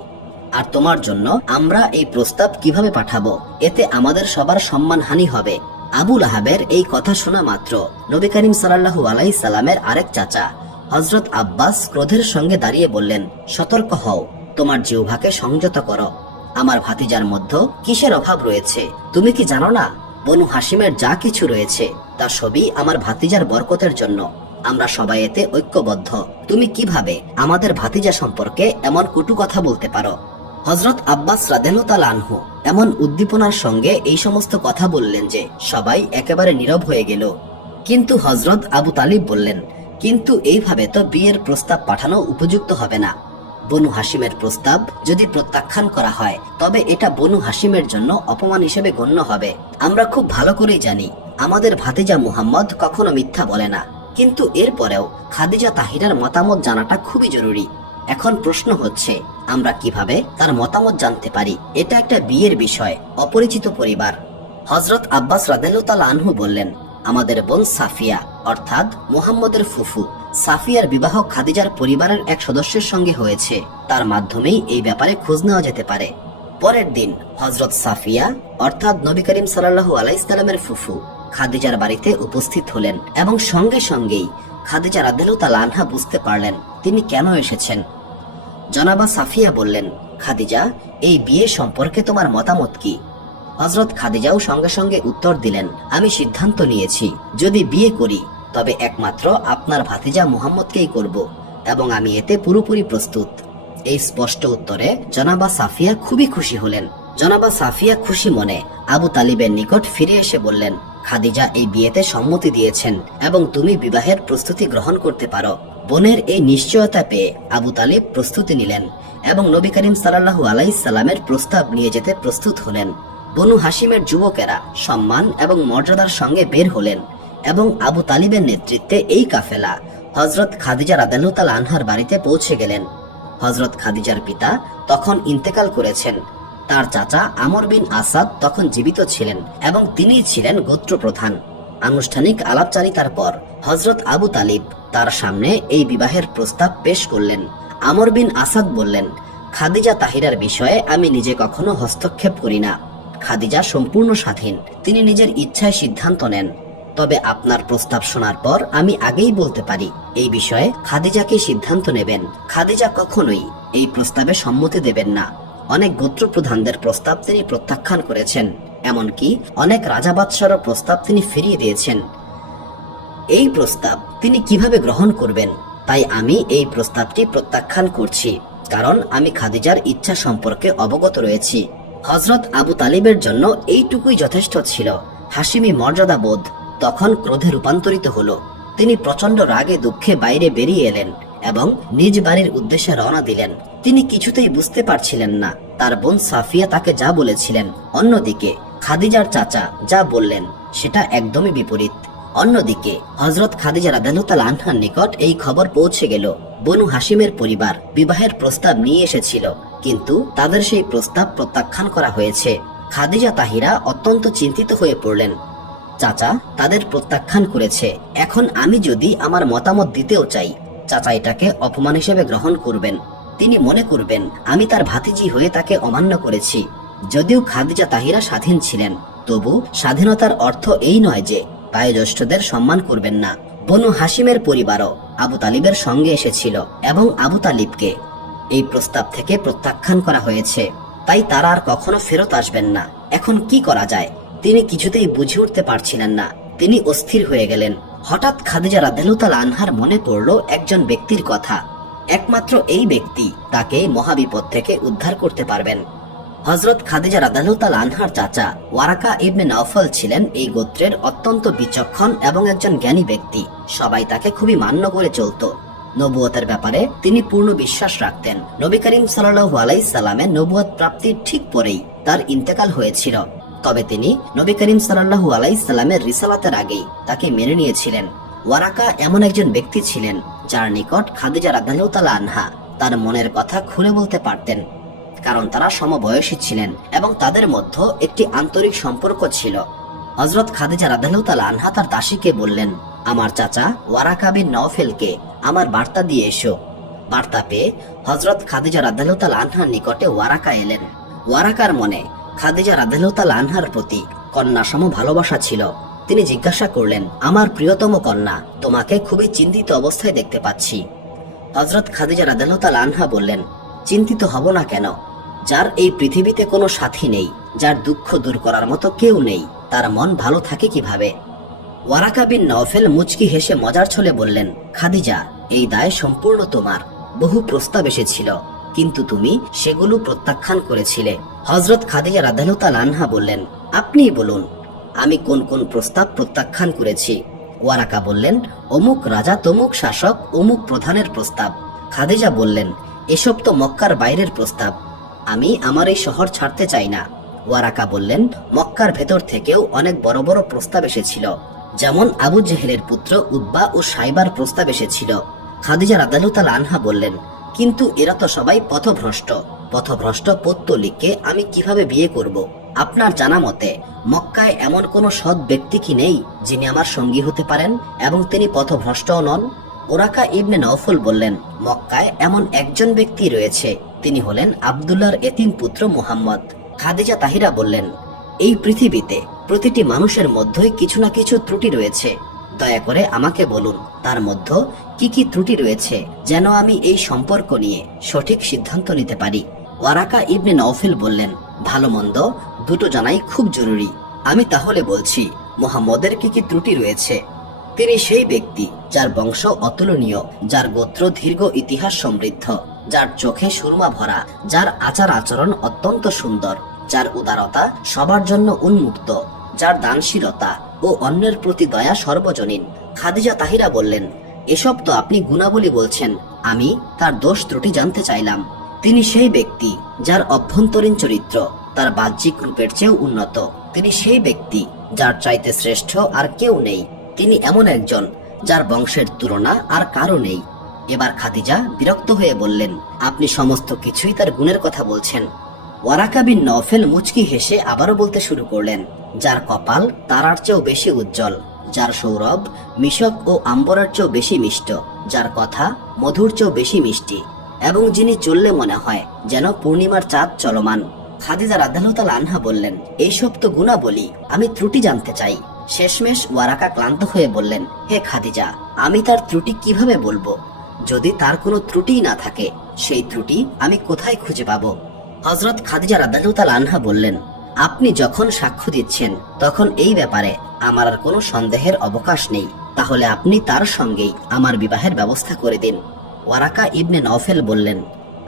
আর তোমার জন্য আমরা এই প্রস্তাব কিভাবে পাঠাবো? এতে আমাদের সবার সম্মানহানি হবে। আবু লাহাবের এই কথা শোনা মাত্র নবী করিম সাল্লাল্লাহু আলাইহিস সাল্লামের আরেক চাচা হযরত আব্বাস ক্রোধের সঙ্গে দাঁড়িয়ে বললেন, সতর্ক হও, তোমার জিহ্বাকে সংযত করো। আমার ভাতিজার মধ্যে কিসের অভাব রয়েছে তুমি কি জানো না? বনু হাশিমের যা কিছু রয়েছে তা সবই আমার ভাতিজার বরকতের জন্য। আমরা সবাই এতে ঐক্যবদ্ধ। তুমি কিভাবে আমাদের ভাতিজা সম্পর্কে এমন কটু কথা বলতে পারো? হযরত আব্বাস রাদিয়াল্লাহু তাআলা আনহু এমন উদ্দীপনার সঙ্গে এই সমস্ত কথা বললেন যে সবাই একেবারে নীরব হয়ে গেল। কিন্তু হযরত আবু তালিব বললেন, কিন্তু এইভাবে তো বিয়ের প্রস্তাব পাঠানো উপযুক্ত হবে না। বনু হাশিমের প্রস্তাব যদি প্রত্যাখ্যান করা হয় তবে এটা বনু হাশিমের জন্য অপমান হিসেবে গণ্য হবে। আমরা খুব ভালো করেই জানি আমাদের ভাতিজা মুহাম্মদ কখনো মিথ্যা বলে না, কিন্তু এরপরেও খাদিজা তাহিরার মতামত জানাটা খুবই জরুরি। এখন প্রশ্ন হচ্ছে, আমরা কিভাবে তার মতামত জানতে পারি? এটা একটা বিয়ের বিষয়, অপরিচিত পরিবার। হযরত আব্বাস রাদিয়াল্লাহু তাআলা আনহু বললেন, আমাদের বোন সাফিয়া অর্থাৎ মুহাম্মদের ফুফু সাফিয়ার বিবাহ খাদিজার পরিবারের এক সদস্যের সঙ্গে হয়েছে, তার মাধ্যমেই এই ব্যাপারে খোঁজ নেওয়া যেতে পারে। পরের দিন হযরত সাফিয়া অর্থাৎ নবী করিম সাল্লাল্লাহু আলাইহিস সাল্লামের ফুফু খাদিজার বাড়িতে উপস্থিত হলেন এবং সঙ্গে সঙ্গেই খাদিজা রাদিয়াল্লাহু তাআলা আনহা বুঝতে পারলেন তিনি কেন এসেছেন। জনাবা সাফিয়া বললেন, খাদিজা, এই বিয়ে সম্পর্কে তোমার মতামত কি? হযরত খাদিজাও সঙ্গে সঙ্গে উত্তর দিলেন, আমি সিদ্ধান্ত নিয়েছি যদি বিয়ে করি তবে একমাত্র আপনার ভাতিজা মুহাম্মদকেই করব এবং আমি এতে পুরোপুরি প্রস্তুত। এই স্পষ্ট উত্তরে জনাবা সাফিয়া খুবই খুশি হলেন। জনাবা সাফিয়া খুশি মনে আবু তালিবের নিকট ফিরে এসে বললেন, খাদিজা এই বিয়েতে সম্মতি দিয়েছেন এবং তুমি বিবাহের প্রস্তুতি গ্রহণ করতে পারো। বোনের এই নিশ্চয়তা পেয়ে আবু তালিব প্রস্তুতি নিলেন এবং নবী করিম সাল্লাল্লাহু আলাইহিস সাল্লামের প্রস্তাব নিয়ে যেতে প্রস্তুত হলেন। বনু হাশিমের যুবকেরা সম্মান এবং মর্যাদার সঙ্গে বের হলেন এবং আবু তালিবের নেতৃত্বে এই কাফেলা হযরত খাদিজা রাদিয়াল্লাহু তাআলা আনহার বাড়িতে পৌঁছে গেলেন। হযরত খাদিজার পিতা তখন ইন্তেকাল করেছেন। তার চাচা আমর বিন আসাদ তখন জীবিত ছিলেন এবং তিনিই ছিলেন গোত্র প্রধান। আনুষ্ঠানিক আলাপচারিতার পর হযরত আবু তালিব তার সামনে এই বিবাহের প্রস্তাব পেশ করলেন। আমর বিন আসাদ বললেন, খাদিজা তাহিরার বিষয়ে আমি নিজে কখনো হস্তক্ষেপ করি না। খাদিজা সম্পূর্ণ স্বাধীন, তিনি নিজের ইচ্ছায় সিদ্ধান্ত নেন। তবে আপনার প্রস্তাব শোনার পর আমি আগেই বলতে পারি এই বিষয়ে খাদিজাকে সিদ্ধান্ত নেবেন। খাদিজা কখনোই এই প্রস্তাবে সম্মতি দেবেন না। অনেক গোত্র প্রধানদের প্রস্তাব তিনি প্রত্যাখ্যান করেছেন, এমনকি অনেক রাজা বাদশারও প্রস্তাব তিনি ফিরিয়ে দিয়েছেন। এই প্রস্তাব তিনি কিভাবে গ্রহণ করবেন? তাই আমি এই প্রস্তাবটি প্রত্যাখ্যান করছি, কারণ আমি খাদিজার ইচ্ছা সম্পর্কে অবগত রয়েছি। হযরত আবু তালিবের জন্য এইটুকুই যথেষ্ট ছিল। হাশিমি মর্যাদা বোধ তখন ক্রোধে রূপান্তরিত হলো। তিনি প্রচন্ড রাগে দুঃখে বাইরে বেরিয়ে এলেন এবং নিজ বাড়ির উদ্দেশ্যে রওনা দিলেন। তিনি কিছুতেই বুঝতে পারছিলেন না তার বোন সাফিয়া তাকে যা বলেছিলেন, অন্যদিকে খাদিজার চাচা যা বললেন সেটা একদমই বিপরীত। অন্যদিকে হযরত খাদিজা রাদিয়াল্লাহু তাআলা আনহার নিকট এই খবর পৌঁছে গেল, বনু হাশিমের পরিবার বিবাহের প্রস্তাব নিয়ে এসেছিল, কিন্তু তাদের সেই প্রস্তাব প্রত্যাখ্যান করা হয়েছে। খাদিজা তাহিরা অত্যন্ত চিন্তিত হয়ে পড়লেন। চাচা তাদের প্রত্যাখ্যান করেছে, এখন আমি যদি আমার মতামত দিতেও চাই, চাচা এটাকে অপমান হিসেবে গ্রহণ করবেন। তিনি মনে করবেন আমি তার ভাতিজি হয়ে তাকে অমান্য করেছি। যদিও খাদিজা তাহিরা স্বাধীন ছিলেন, তবু স্বাধীনতার অর্থ এই নয় যে বয়োজ্যেষ্ঠদের সম্মান করবেন না। বনু হাশিমের পরিবারও আবু তালিবের সঙ্গে এসেছিল এবং আবু তালিবকে এই প্রস্তাব থেকে প্রত্যাখ্যান করা হয়েছে, তাই তারা আর কখনো ফেরত আসবেন না। এখন কি করা যায় তিনি কিছুতেই বুঝে উঠতে পারছিলেন না। তিনি অস্থির হয়ে গেলেন। হঠাৎ খাদিজা রাদিয়াল্লাহু তাআলা আনহার মনে পড়ল একজন ব্যক্তির কথা। একমাত্র এই ব্যক্তি তাকে মহাবিপদ থেকে উদ্ধার করতে পারবেন। হযরত খাদিজা রাদিয়াল্লাহু তাআলা আনহার চাচা ওয়ারাকা ইবনে নওফল ছিলেন এই গোত্রের অত্যন্ত বিচক্ষণ এবং একজন জ্ঞানী ব্যক্তি। সবাই তাকে খুবই মান্য করে চলত। নবুয়তের ব্যাপারে তিনি পূর্ণ বিশ্বাস রাখতেন। নবী করিম সাল্লাল্লাহু আলাইহি সাল্লামের নবুয়ত প্রাপ্তির ঠিক পরেই তার ইন্তেকাল হয়েছিল। তবে তিনি নবী করিম সাল্লাল্লাহু আলাইহি সাল্লামের রিসালাতের আগেই তাকে মেনে নিয়েছিলেন। ওয়ারাকা এমন একজন ব্যক্তি ছিলেন যার নিকট খাদিজা রাদিয়াল্লাহু তাআলা আনহা তার মনের কথা খুলে বলতে পারতেন, কারণ তারা সমবয়সী ছিলেন এবং তাদের মধ্যে একটি আন্তরিক সম্পর্ক ছিল। হযরত খাদিজা রাদিয়াল্লাহু তাআলা আনহা তার দাসীকে বললেন, আমার চাচা ওয়ারাকা বিন নওফেলকে আমার বার্তা দিয়ে এসো। বার্তা পেয়ে হযরত খাদিজা রাদিয়াল্লাহু তাআলা আনহার নিকটে ওয়ারাকা এলেন। ওয়ারাকার মনে খাদিজা রাদিয়াল্লাহু তাআলা আনহার প্রতি কন্যা সম ভালোবাসা ছিল। তিনি জিজ্ঞাসা করলেন, আমার প্রিয়তম কন্যা, তোমাকে খুবই চিন্তিত অবস্থায় দেখতে পাচ্ছি। হযরত খাদিজা রাদিয়াল্লাহু তাআলা আনহা বললেন, চিন্তিত হব না কেন? যার এই পৃথিবীতে কোনো সাথী নেই, যার দুঃখ দূর করার মতো কেউ নেই, তার মন ভালো থাকে কিভাবে? ওয়ারাকা বিন নওফেল মুচকি হেসে মজার ছলে বললেন, খাদিজা, এই দায় সম্পূর্ণ তোমার। বহু প্রস্তাব এসেছিল, কিন্তু তুমি সেগুলো প্রত্যাখ্যান করেছিলে। হযরত খাদিজা রাদিয়াল্লাহু তাআলা আনহা বললেন, আপনিই বলুন আমি কোন কোন প্রস্তাব প্রত্যাখ্যান করেছি। ওয়ারাকা বললেন, অমুক রাজা তমুক শাসক অমুক প্রধানের প্রস্তাব। খাদিজা বললেন, এসব তো মক্কার বাইরের প্রস্তাব, আমি আমার এই শহর ছাড়তে চাই না। ওয়ারাকা বললেন, মক্কার ভেতর থেকেও অনেক বড় বড় প্রস্তাব এসেছিল, যেমন আবু জেহেলের পুত্র উতবা ও সাইবার প্রস্তাব এসেছিল। খাদিজা রাদিয়াল্লাহু তাআলা আনহা বললেন, কিন্তু এরা তো সবাই পথভ্রষ্ট পৌত্তলিককে আমি কিভাবে বিয়ে করব? আপনার জানা মতে মক্কায় এমন কোন সৎ ব্যক্তি কি নেই যিনি আমার সঙ্গী হতে পারেন এবং তিনি পথভ্রষ্টও নন? ওরাকা ইবনে নওফল বললেন, মক্কায় এমন একজন ব্যক্তি রয়েছে, তিনি হলেন আব্দুল্লাহর এতিম পুত্র মুহাম্মদ। খাদিজা তাহিরা বললেন, এই পৃথিবীতে প্রতিটি মানুষের মধ্যেই কিছু না কিছু ত্রুটি রয়েছে, দয়া করে আমাকে বলুন তার মধ্যে কি কি ত্রুটি রয়েছে, যেন আমি এই সম্পর্ক নিয়ে সঠিক সিদ্ধান্ত নিতে পারি। ওয়ারাকা ইবনে নওফেল বললেন, ভালো মন্দ দুটো জানাই খুব জরুরি। আমি তাহলে বলছি মুহাম্মদের কি কি ত্রুটি রয়েছে। তিনি সেই ব্যক্তি যার বংশ অতুলনীয়, যার গোত্র দীর্ঘ ইতিহাস সমৃদ্ধ, যার চোখে সুরমা ভরা, যার আচার আচরণ অত্যন্ত সুন্দর, যার উদারতা সবার জন্য উন্মুক্ত, যার দানশীলতা ও অন্যের প্রতি দয়া সর্বজনীন। খাদিজা তাহিরা বললেন, এসব তো আপনি গুণাবলী বলছেন, আমি তার দোষ ত্রুটি জানতে চাইলাম। তিনি সেই ব্যক্তি যার অভ্যন্তরীণ চরিত্র তার বাহ্যিক রূপের চেয়েও উন্নত। তিনি সেই ব্যক্তি যার চাইতে শ্রেষ্ঠ আর কেউ নেই। তিনি এমন একজন যার বংশের তুলনা আর কারো নেই। এবার খাদিজা বিরক্ত হয়ে বললেন, আপনি সমস্ত কিছুই তার গুণের কথা বলছেন। ওয়ারাকা বিন নওফেল মুচকি হেসে আবারও বলতে শুরু করলেন, যার কপাল তারার চেয়েও বেশি উজ্জ্বল, যার সৌরভ মিশক ও আম্বরের চেয়েও বেশি মিষ্ট, যার কথা মধুর চেয়েও বেশি মিষ্টি, এবং যিনি চললে মনে হয় যেন পূর্ণিমার চাঁদ চলমান। খাদিজা রাদিয়াল্লাহু তাআলা আনহা বললেন, এইসব তো গুণাবলী, আমি ত্রুটি জানতে চাই। শেষমেশ ওয়ারাকা ক্লান্ত হয়ে বললেন, হে খাদিজা, আমি তার ত্রুটি কিভাবে বলবো? যদি তার কোনো ত্রুটিই না থাকে, সেই ত্রুটি আমি কোথায় খুঁজে পাবো? হযরত খাদিজা রাদিয়াল্লাহু তাআলা আনহা বললেন, আপনি যখন সাক্ষ্য দিচ্ছেন তখন এই ব্যাপারে আমার আর কোনো সন্দেহের অবকাশ নেই। তাহলে আপনি তার সঙ্গেই আমার বিবাহের ব্যবস্থা করে দিন। ওয়ারাকা ইবনে নওফেল বললেন,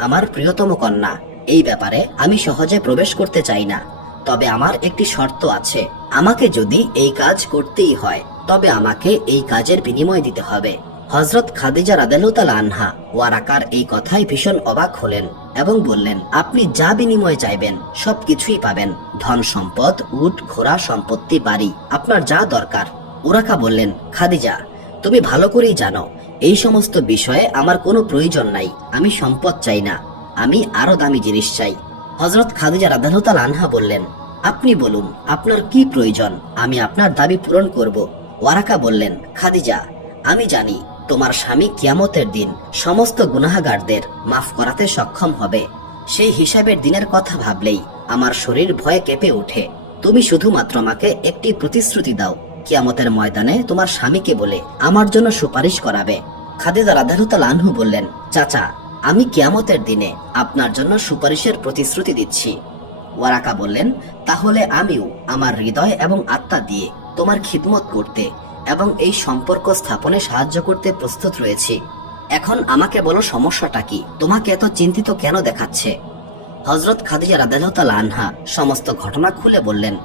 আমার প্রিয়তম কন্যা, এই ব্যাপারে আমি সহজে প্রবেশ করতে চাই না, তবে আমার একটি শর্ত আছে। আমাকে যদি এই কাজ করতেই হয়, তবে আমাকে এই কাজের বিনিময় দিতে হবে। হযরত খাদিজা রাদিয়াল্লাহু তাআলা আনহা ওয়ারাকার এই কথায় ভীষণ অবাক হলেন এবং বললেন, আপনি যা বিনিময় চাইবেন সবকিছুই পাবেন, ধন সম্পদ, উট ঘোড়া, সম্পত্তি, বাড়ি, আপনার যা দরকার। ওরাকা বললেন, খাদিজা, তুমি ভালো করেই জানো এই সমস্ত বিষয়ে আমার কোনো প্রয়োজন নাই। আমি সম্পদ চাই না, আমি আরো দামি জিনিস চাই। হযরত খাদিজা রাদিয়াল্লাহু তাআলা আনহা বললেন, আপনি বলুন আপনার কি প্রয়োজন, আমি আপনার দাবি পূরণ করব। ওয়ারাকা বললেন, খাদিজা, আমি জানি তোমার স্বামী কিয়ামতের দিন সমস্ত গুনাহগারদের মাফ করাতে সক্ষম হবে। সেই হিসাবের দিনের কথা ভাবলেই আমার শরীর ভয়ে কেঁপে ওঠে। তুমি শুধুমাত্র আমাকে একটি প্রতিশ্রুতি দাও, কিয়ামতের ময়দানে তোমার স্বামীকে বলে আমার জন্য সুপারিশ করাবে। খাদিজা রাদিয়াল্লাহু তাআলা আনহা বললেন, চাচা, আমি কিয়ামতের দিনে আপনার জন্য সুপারিশের প্রতিশ্রুতি দিচ্ছি। ওয়ারাকা বললেন, তাহলে আমিও আমার হৃদয় এবং আত্মা দিয়ে তোমার খিদমত করতে এবং এই সম্পর্ক স্থাপনে সাহায্য করতে প্রস্তুত রয়েছি। এখন আমাকে বলো, সমস্যাটা কি? তোমাকে এত চিন্তিত কেন দেখাচ্ছে? হযরত খাদিজা রাদিয়াল্লাহু তাআলা আনহা সমস্ত ঘটনা খুলে বললেন।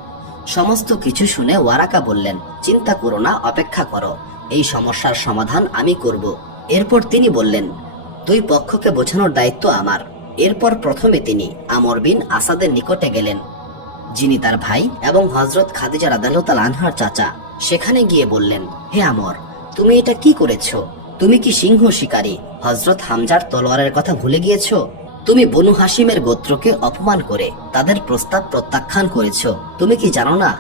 সমস্ত কিছু শুনে ওয়ারাকা বললেন, চিন্তা করো না, অপেক্ষা করো, এই সমস্যার সমাধান আমি করব। এরপর তিনি বললেন, দুই পক্ষকে বোঝানোর দায়িত্ব আমার। এরপর প্রথমে তিনি আমর বিন আসাদের নিকটে গেলেন, যিনি তার ভাই এবং হযরত খাদিজা রাদিয়াল্লাহু তাআলা আনহার চাচা। সেখানে গিয়ে বললেন, হে আমর, তুমি এটা কি করেছো? তুমি কি সিংহ শিকারী হযরত হামজার তলোয়ারের কথা ভুলে গিয়েছো? তুমি বনু হাশিমের গোত্রকে অপমান করে তাদের প্রস্তাব প্রত্যাখ্যান করেছো। তুমি কি জানো না,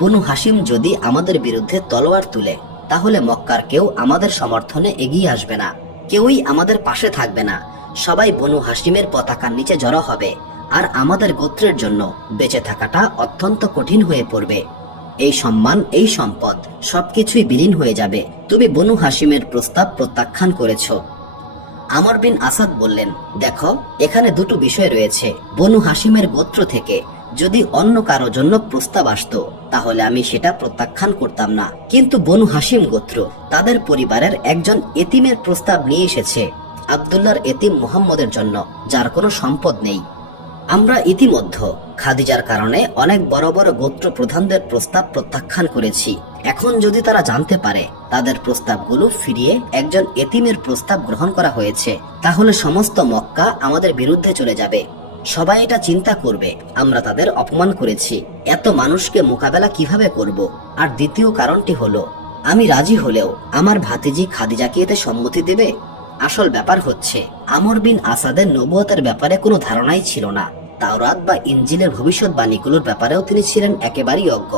বনু হাশিম যদি আমাদের বিরুদ্ধে তলোয়ার তুলে, তাহলে মক্কার কেউ আমাদের সমর্থনে এগিয়ে আসবে না, কেউই আমাদের পাশে থাকবে না। সবাই বনু হাশিমের পতাকার নিচে জড়ো হবে, আর আমাদের গোত্রের জন্য বেঁচে থাকাটা অত্যন্ত কঠিন হয়ে পড়বে। এই সম্মান, এই সম্পদ সবকিছুই বিলীন হয়ে যাবে। তুমি বনু হাশিমের প্রস্তাব প্রত্যাখ্যান করেছো। আমর বিন আসাদ বললেন, দেখো, এখানে দুটো বিষয় রয়েছে। বনু হাশিমের গোত্র থেকে যদি অন্য কারো জন্য প্রস্তাব আসতো, তাহলে আমি সেটা প্রত্যাখ্যান করতাম না, কিন্তু বনু হাশিম গোত্র তাদের পরিবারের একজন এতিমের প্রস্তাব নিয়ে এসেছে, আব্দুল্লাহর এতিম মুহাম্মদের জন্য, যার কোনো সম্পদ নেই। আমরা ইতিমধ্যে খাদিজার কারণে অনেক বড় বড় গোত্র প্রধানদের প্রস্তাব প্রত্যাখ্যান করেছি। এখন যদি তারা জানতে পারে তাদের প্রস্তাবগুলো ফিরিয়ে একজন এতিমের প্রস্তাব গ্রহণ করা হয়েছে, তাহলে সমস্ত মক্কা আমাদের বিরুদ্ধে চলে যাবে। সবাই এটা চিন্তা করবে আমরা তাদের অপমান করেছি। এত মানুষকে মোকাবেলা কিভাবে করব? আর দ্বিতীয় কারণটি হলো, আমি রাজি হলেও আমার ভাতিজি খাদিজাকে এতে সম্মতি দেবে? আসল ব্যাপার হচ্ছে, আমর বিন আসাদের নবুয়তের ব্যাপারে কোনো ধারণাই ছিল না। তাওরাত বা ইনজিলের ভবিষ্যৎবাণীগুলোর ব্যাপারেও তিনি ছিলেন একেবারেই অজ্ঞ।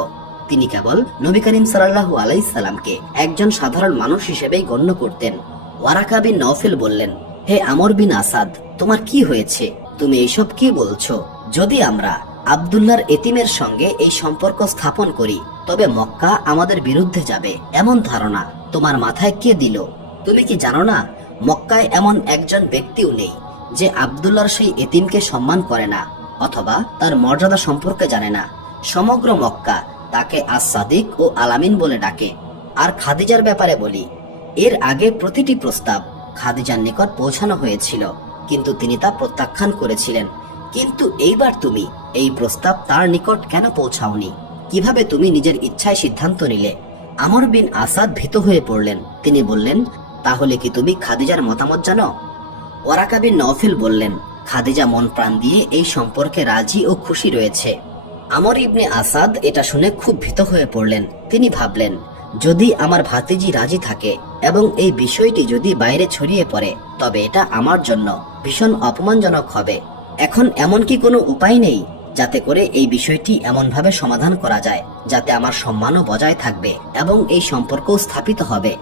তিনি কেবল নবী করিম সাল্লাল্লাহু আলাইহি সাল্লামকে একজন সাধারণ মানুষ হিসেবেই গণ্য করতেন। ওয়ারাকা বিন নওফেল বললেন, হে আমর বিন আসাদ, তোমার কি হয়েছে? তুমি এইসব কি বলছো? যদি আমরা আব্দুল্লাহর এতিমের সঙ্গে এই সম্পর্ক স্থাপন করি, তবে মক্কা আমাদের বিরুদ্ধে যাবে, এমন ধারণা তোমার মাথায় কে দিল? তুমি কি জানো না, মক্কায় এমন একজন ব্যক্তিও নেই যে আব্দুল্লাহর সেই এতিমকে সম্মান করে না অথবা তার মর্যাদা সম্পর্কে জানে না। সমগ্র মক্কা তাকে আস-সাদিক ও আলামিন বলে ডাকে। আর খাদিজার ব্যাপারে বলি, এর আগে প্রতিটি প্রস্তাব খাদিজার নিকট পৌঁছানো হয়েছিল, কিন্তু তিনি তা প্রত্যাখ্যান করেছিলেন। কিন্তু এইবার তুমি এই প্রস্তাব তার নিকট কেন পৌঁছাওনি? কিভাবে তুমি নিজের ইচ্ছায় সিদ্ধান্ত নিলে? আমর বিন আসাদ ভীত হয়ে পড়লেন। তিনি বললেন, তাহলে কি তুমি খাদিজার মতামত জানো? ওয়ারাকা বিন নওফেল বললেন, খাদিজা মন প্রাণ দিয়ে এই সম্পর্কে রাজি ও খুশি রয়েছে। আমর ইবনে আসাদ এটা শুনে খুব ভীত হয়ে পড়লেন। তিনি ভাবলেন, যদি আমার ভাতিজি রাজি থাকে এবং এই বিষয়টি যদি বাইরে ছড়িয়ে পড়ে তবে এটা আমার জন্য ভীষণ অপমানজনক হবে। এখন এমন কি কোনো উপায় নেই যাতে করে এই বিষয়টি এমনভাবে সমাধান করা যায় যাতে আমার সম্মানও বজায় থাকবে এবং এই সম্পর্কও স্থাপিত হবে?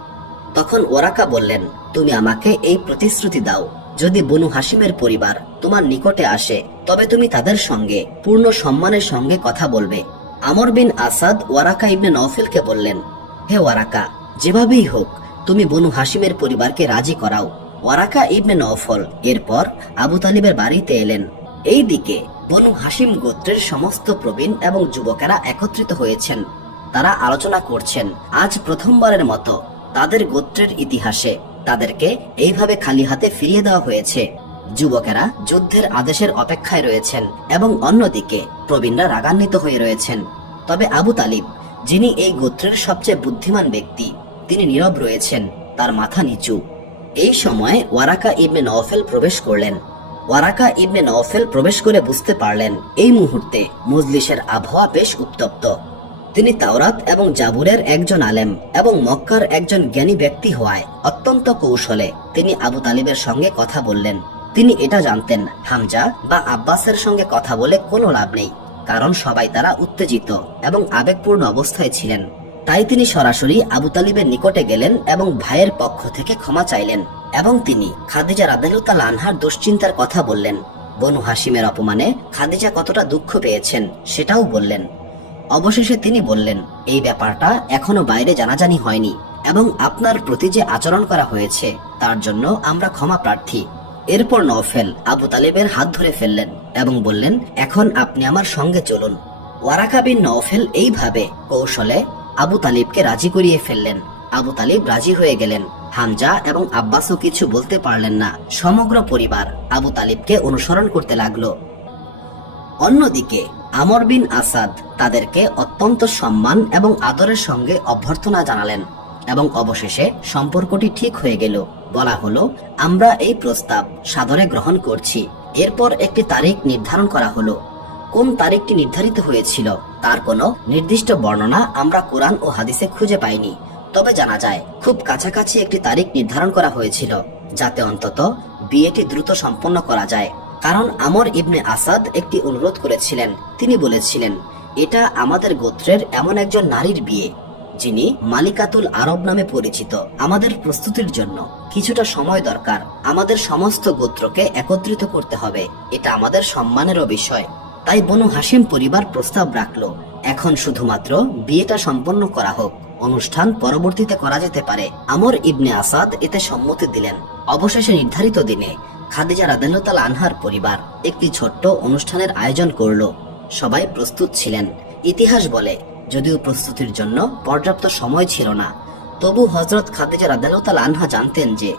তখন ওরাকা বললেন, তুমি আমাকে এই প্রতিশ্রুতি দাও, যদি বনু হাশিমের পরিবার তোমার নিকটে আসে তবে তুমি তাদের সঙ্গে পূর্ণ সম্মানের সঙ্গে কথা বলবে। আমর বিন আসাদ ওয়ারাকা ইবনে নওফেলকে বললেন, হে ওয়ারাকা, যেভাবেই হোক তুমি বনু হাশিমের পরিবারকে রাজি করাও। ওয়ারাকা ইবনে নওফল এরপর আবু তালিবের বাড়িতে এলেন। এই দিকে বনু হাশিম গোত্রের সমস্ত প্রবীণ এবং যুবকেরা একত্রিত হয়েছেন। তারা আলোচনা করছেন আজ প্রথমবারের মতো তাদের গোত্রের ইতিহাসে তাদেরকে এইভাবে খালি হাতে ফিরিয়ে দেওয়া হয়েছে। যুবকেরা যুদ্ধের আদেশের অপেক্ষায় রয়েছেন এবং অন্যদিকে প্রবীণরা রাগান্বিত হয়ে রয়েছেন। তবে আবু তালিব, যিনি এই গোত্রের সবচেয়ে বুদ্ধিমান ব্যক্তি, তিনি নীরব রয়েছেন, তার মাথা নিচু। এই সময় ওয়ারাকা ইবনে নওফেল প্রবেশ করলেন। ওয়ারাকা ইবনে নওফেল প্রবেশ করে বুঝতে পারলেন এই মুহূর্তে মজলিসের আবহাওয়া বেশ উত্তপ্ত। তিনি তাওরাত এবং জাবুরের একজন আলেম এবং মক্কার একজন জ্ঞানী ব্যক্তি হওয়ায় অত্যন্ত কৌশলে তিনি আবু তালিবের সঙ্গে কথা বললেন। তিনি এটা জানতেন হামজা বা আব্বাসের সঙ্গে কথা বলে কোনো লাভ নেই, কারণ সবাই তারা উত্তেজিত এবং আবেগপূর্ণ অবস্থায় ছিলেন। তাই তিনি সরাসরি আবু তালিবের নিকটে গেলেন এবং ভাইয়ের পক্ষ থেকে ক্ষমা চাইলেন এবং তিনি খাদিজা রাদিয়াল্লাহু তাআলা আনহার দুশ্চিন্তার কথা বললেন। বনু হাশিমের অপমানে খাদিজা কতটা দুঃখ পেয়েছেন সেটাও বললেন। অবশেষে তিনি বললেন, এই ব্যাপারটা এখনো বাইরে জানাজানি হয়নি এবং আপনার প্রতি যে আচরণ করা হয়েছে তার জন্য আমরা ক্ষমা প্রার্থী। এরপর নওফেল আবু তালিবের হাত ধরে ফেললেন এবং বললেন, এখন আপনি আমার সঙ্গে চলুন। ওয়ারাকা বিন নওফেল এইভাবে কৌশলে আবু তালিবকে রাজি করিয়ে ফেললেন। আবু তালিব রাজি হয়ে গেলেন। হামজা এবং আব্বাসও কিছু বলতে পারলেন না। সমগ্র পরিবার আবু তালিবকে অনুসরণ করতে লাগলো। অন্যদিকে আমর বিন আসাদ তাদেরকে অত্যন্ত সম্মান এবং আদরের সঙ্গে অভ্যর্থনা জানালেন এবং অবশেষে সম্পর্কটি ঠিক হয়ে গেল। বলা হলো, আমরা এই প্রস্তাব সাদরে গ্রহণ করছি। এরপর একটি তারিখ নির্ধারণ করা হলো। কোন তারিখটি নির্ধারিত হয়েছিল তার কোনো নির্দিষ্ট বর্ণনা আমরা কোরআন ও হাদিসে খুঁজে পাইনি। তবে জানা যায় খুব কাছাকাছি একটি তারিখ নির্ধারণ করা হয়েছিল যাতে অন্তত বিয়েটি দ্রুত সম্পন্ন করা যায়। কারণ আমর ইবনে আসাদ একটি অনুরোধ করেছিলেন। তিনি বলেছিলেন, এটা আমাদের গোত্রের এমন একজন নারীর বিয়ে যিনি মালিকাতুল আরব নামে পরিচিত। আমাদের প্রস্তুতির জন্য কিছুটা সময় দরকার। আমাদের সমস্ত গোত্রকে একত্রিত করতে হবে, এটা আমাদের সম্মানেরও বিষয়। তাই বনু হাশিম পরিবার প্রস্তাব রাখলো, এখন শুধুমাত্র বিয়েটা সম্পন্ন করা হোক, অনুষ্ঠান পরবর্তীতে করা যেতে পারে। আমর ইবনে আসাদ এতে সম্মতি দিলেন। অবশেষে নির্ধারিত দিনে খাদিজা রাদিয়াল্লাহু তাআলা আনহার পরিবার একটি ছোট্ট অনুষ্ঠানের আয়োজন করলো। সবাই প্রস্তুত ছিলেন। ইতিহাস বলে, যদিও প্রস্তুতির জন্য পর্যাপ্ত সময় ছিল না, তবু হযরত খাদিজা রাদিয়াল্লাহু তাআলা আনহা জানতেন যে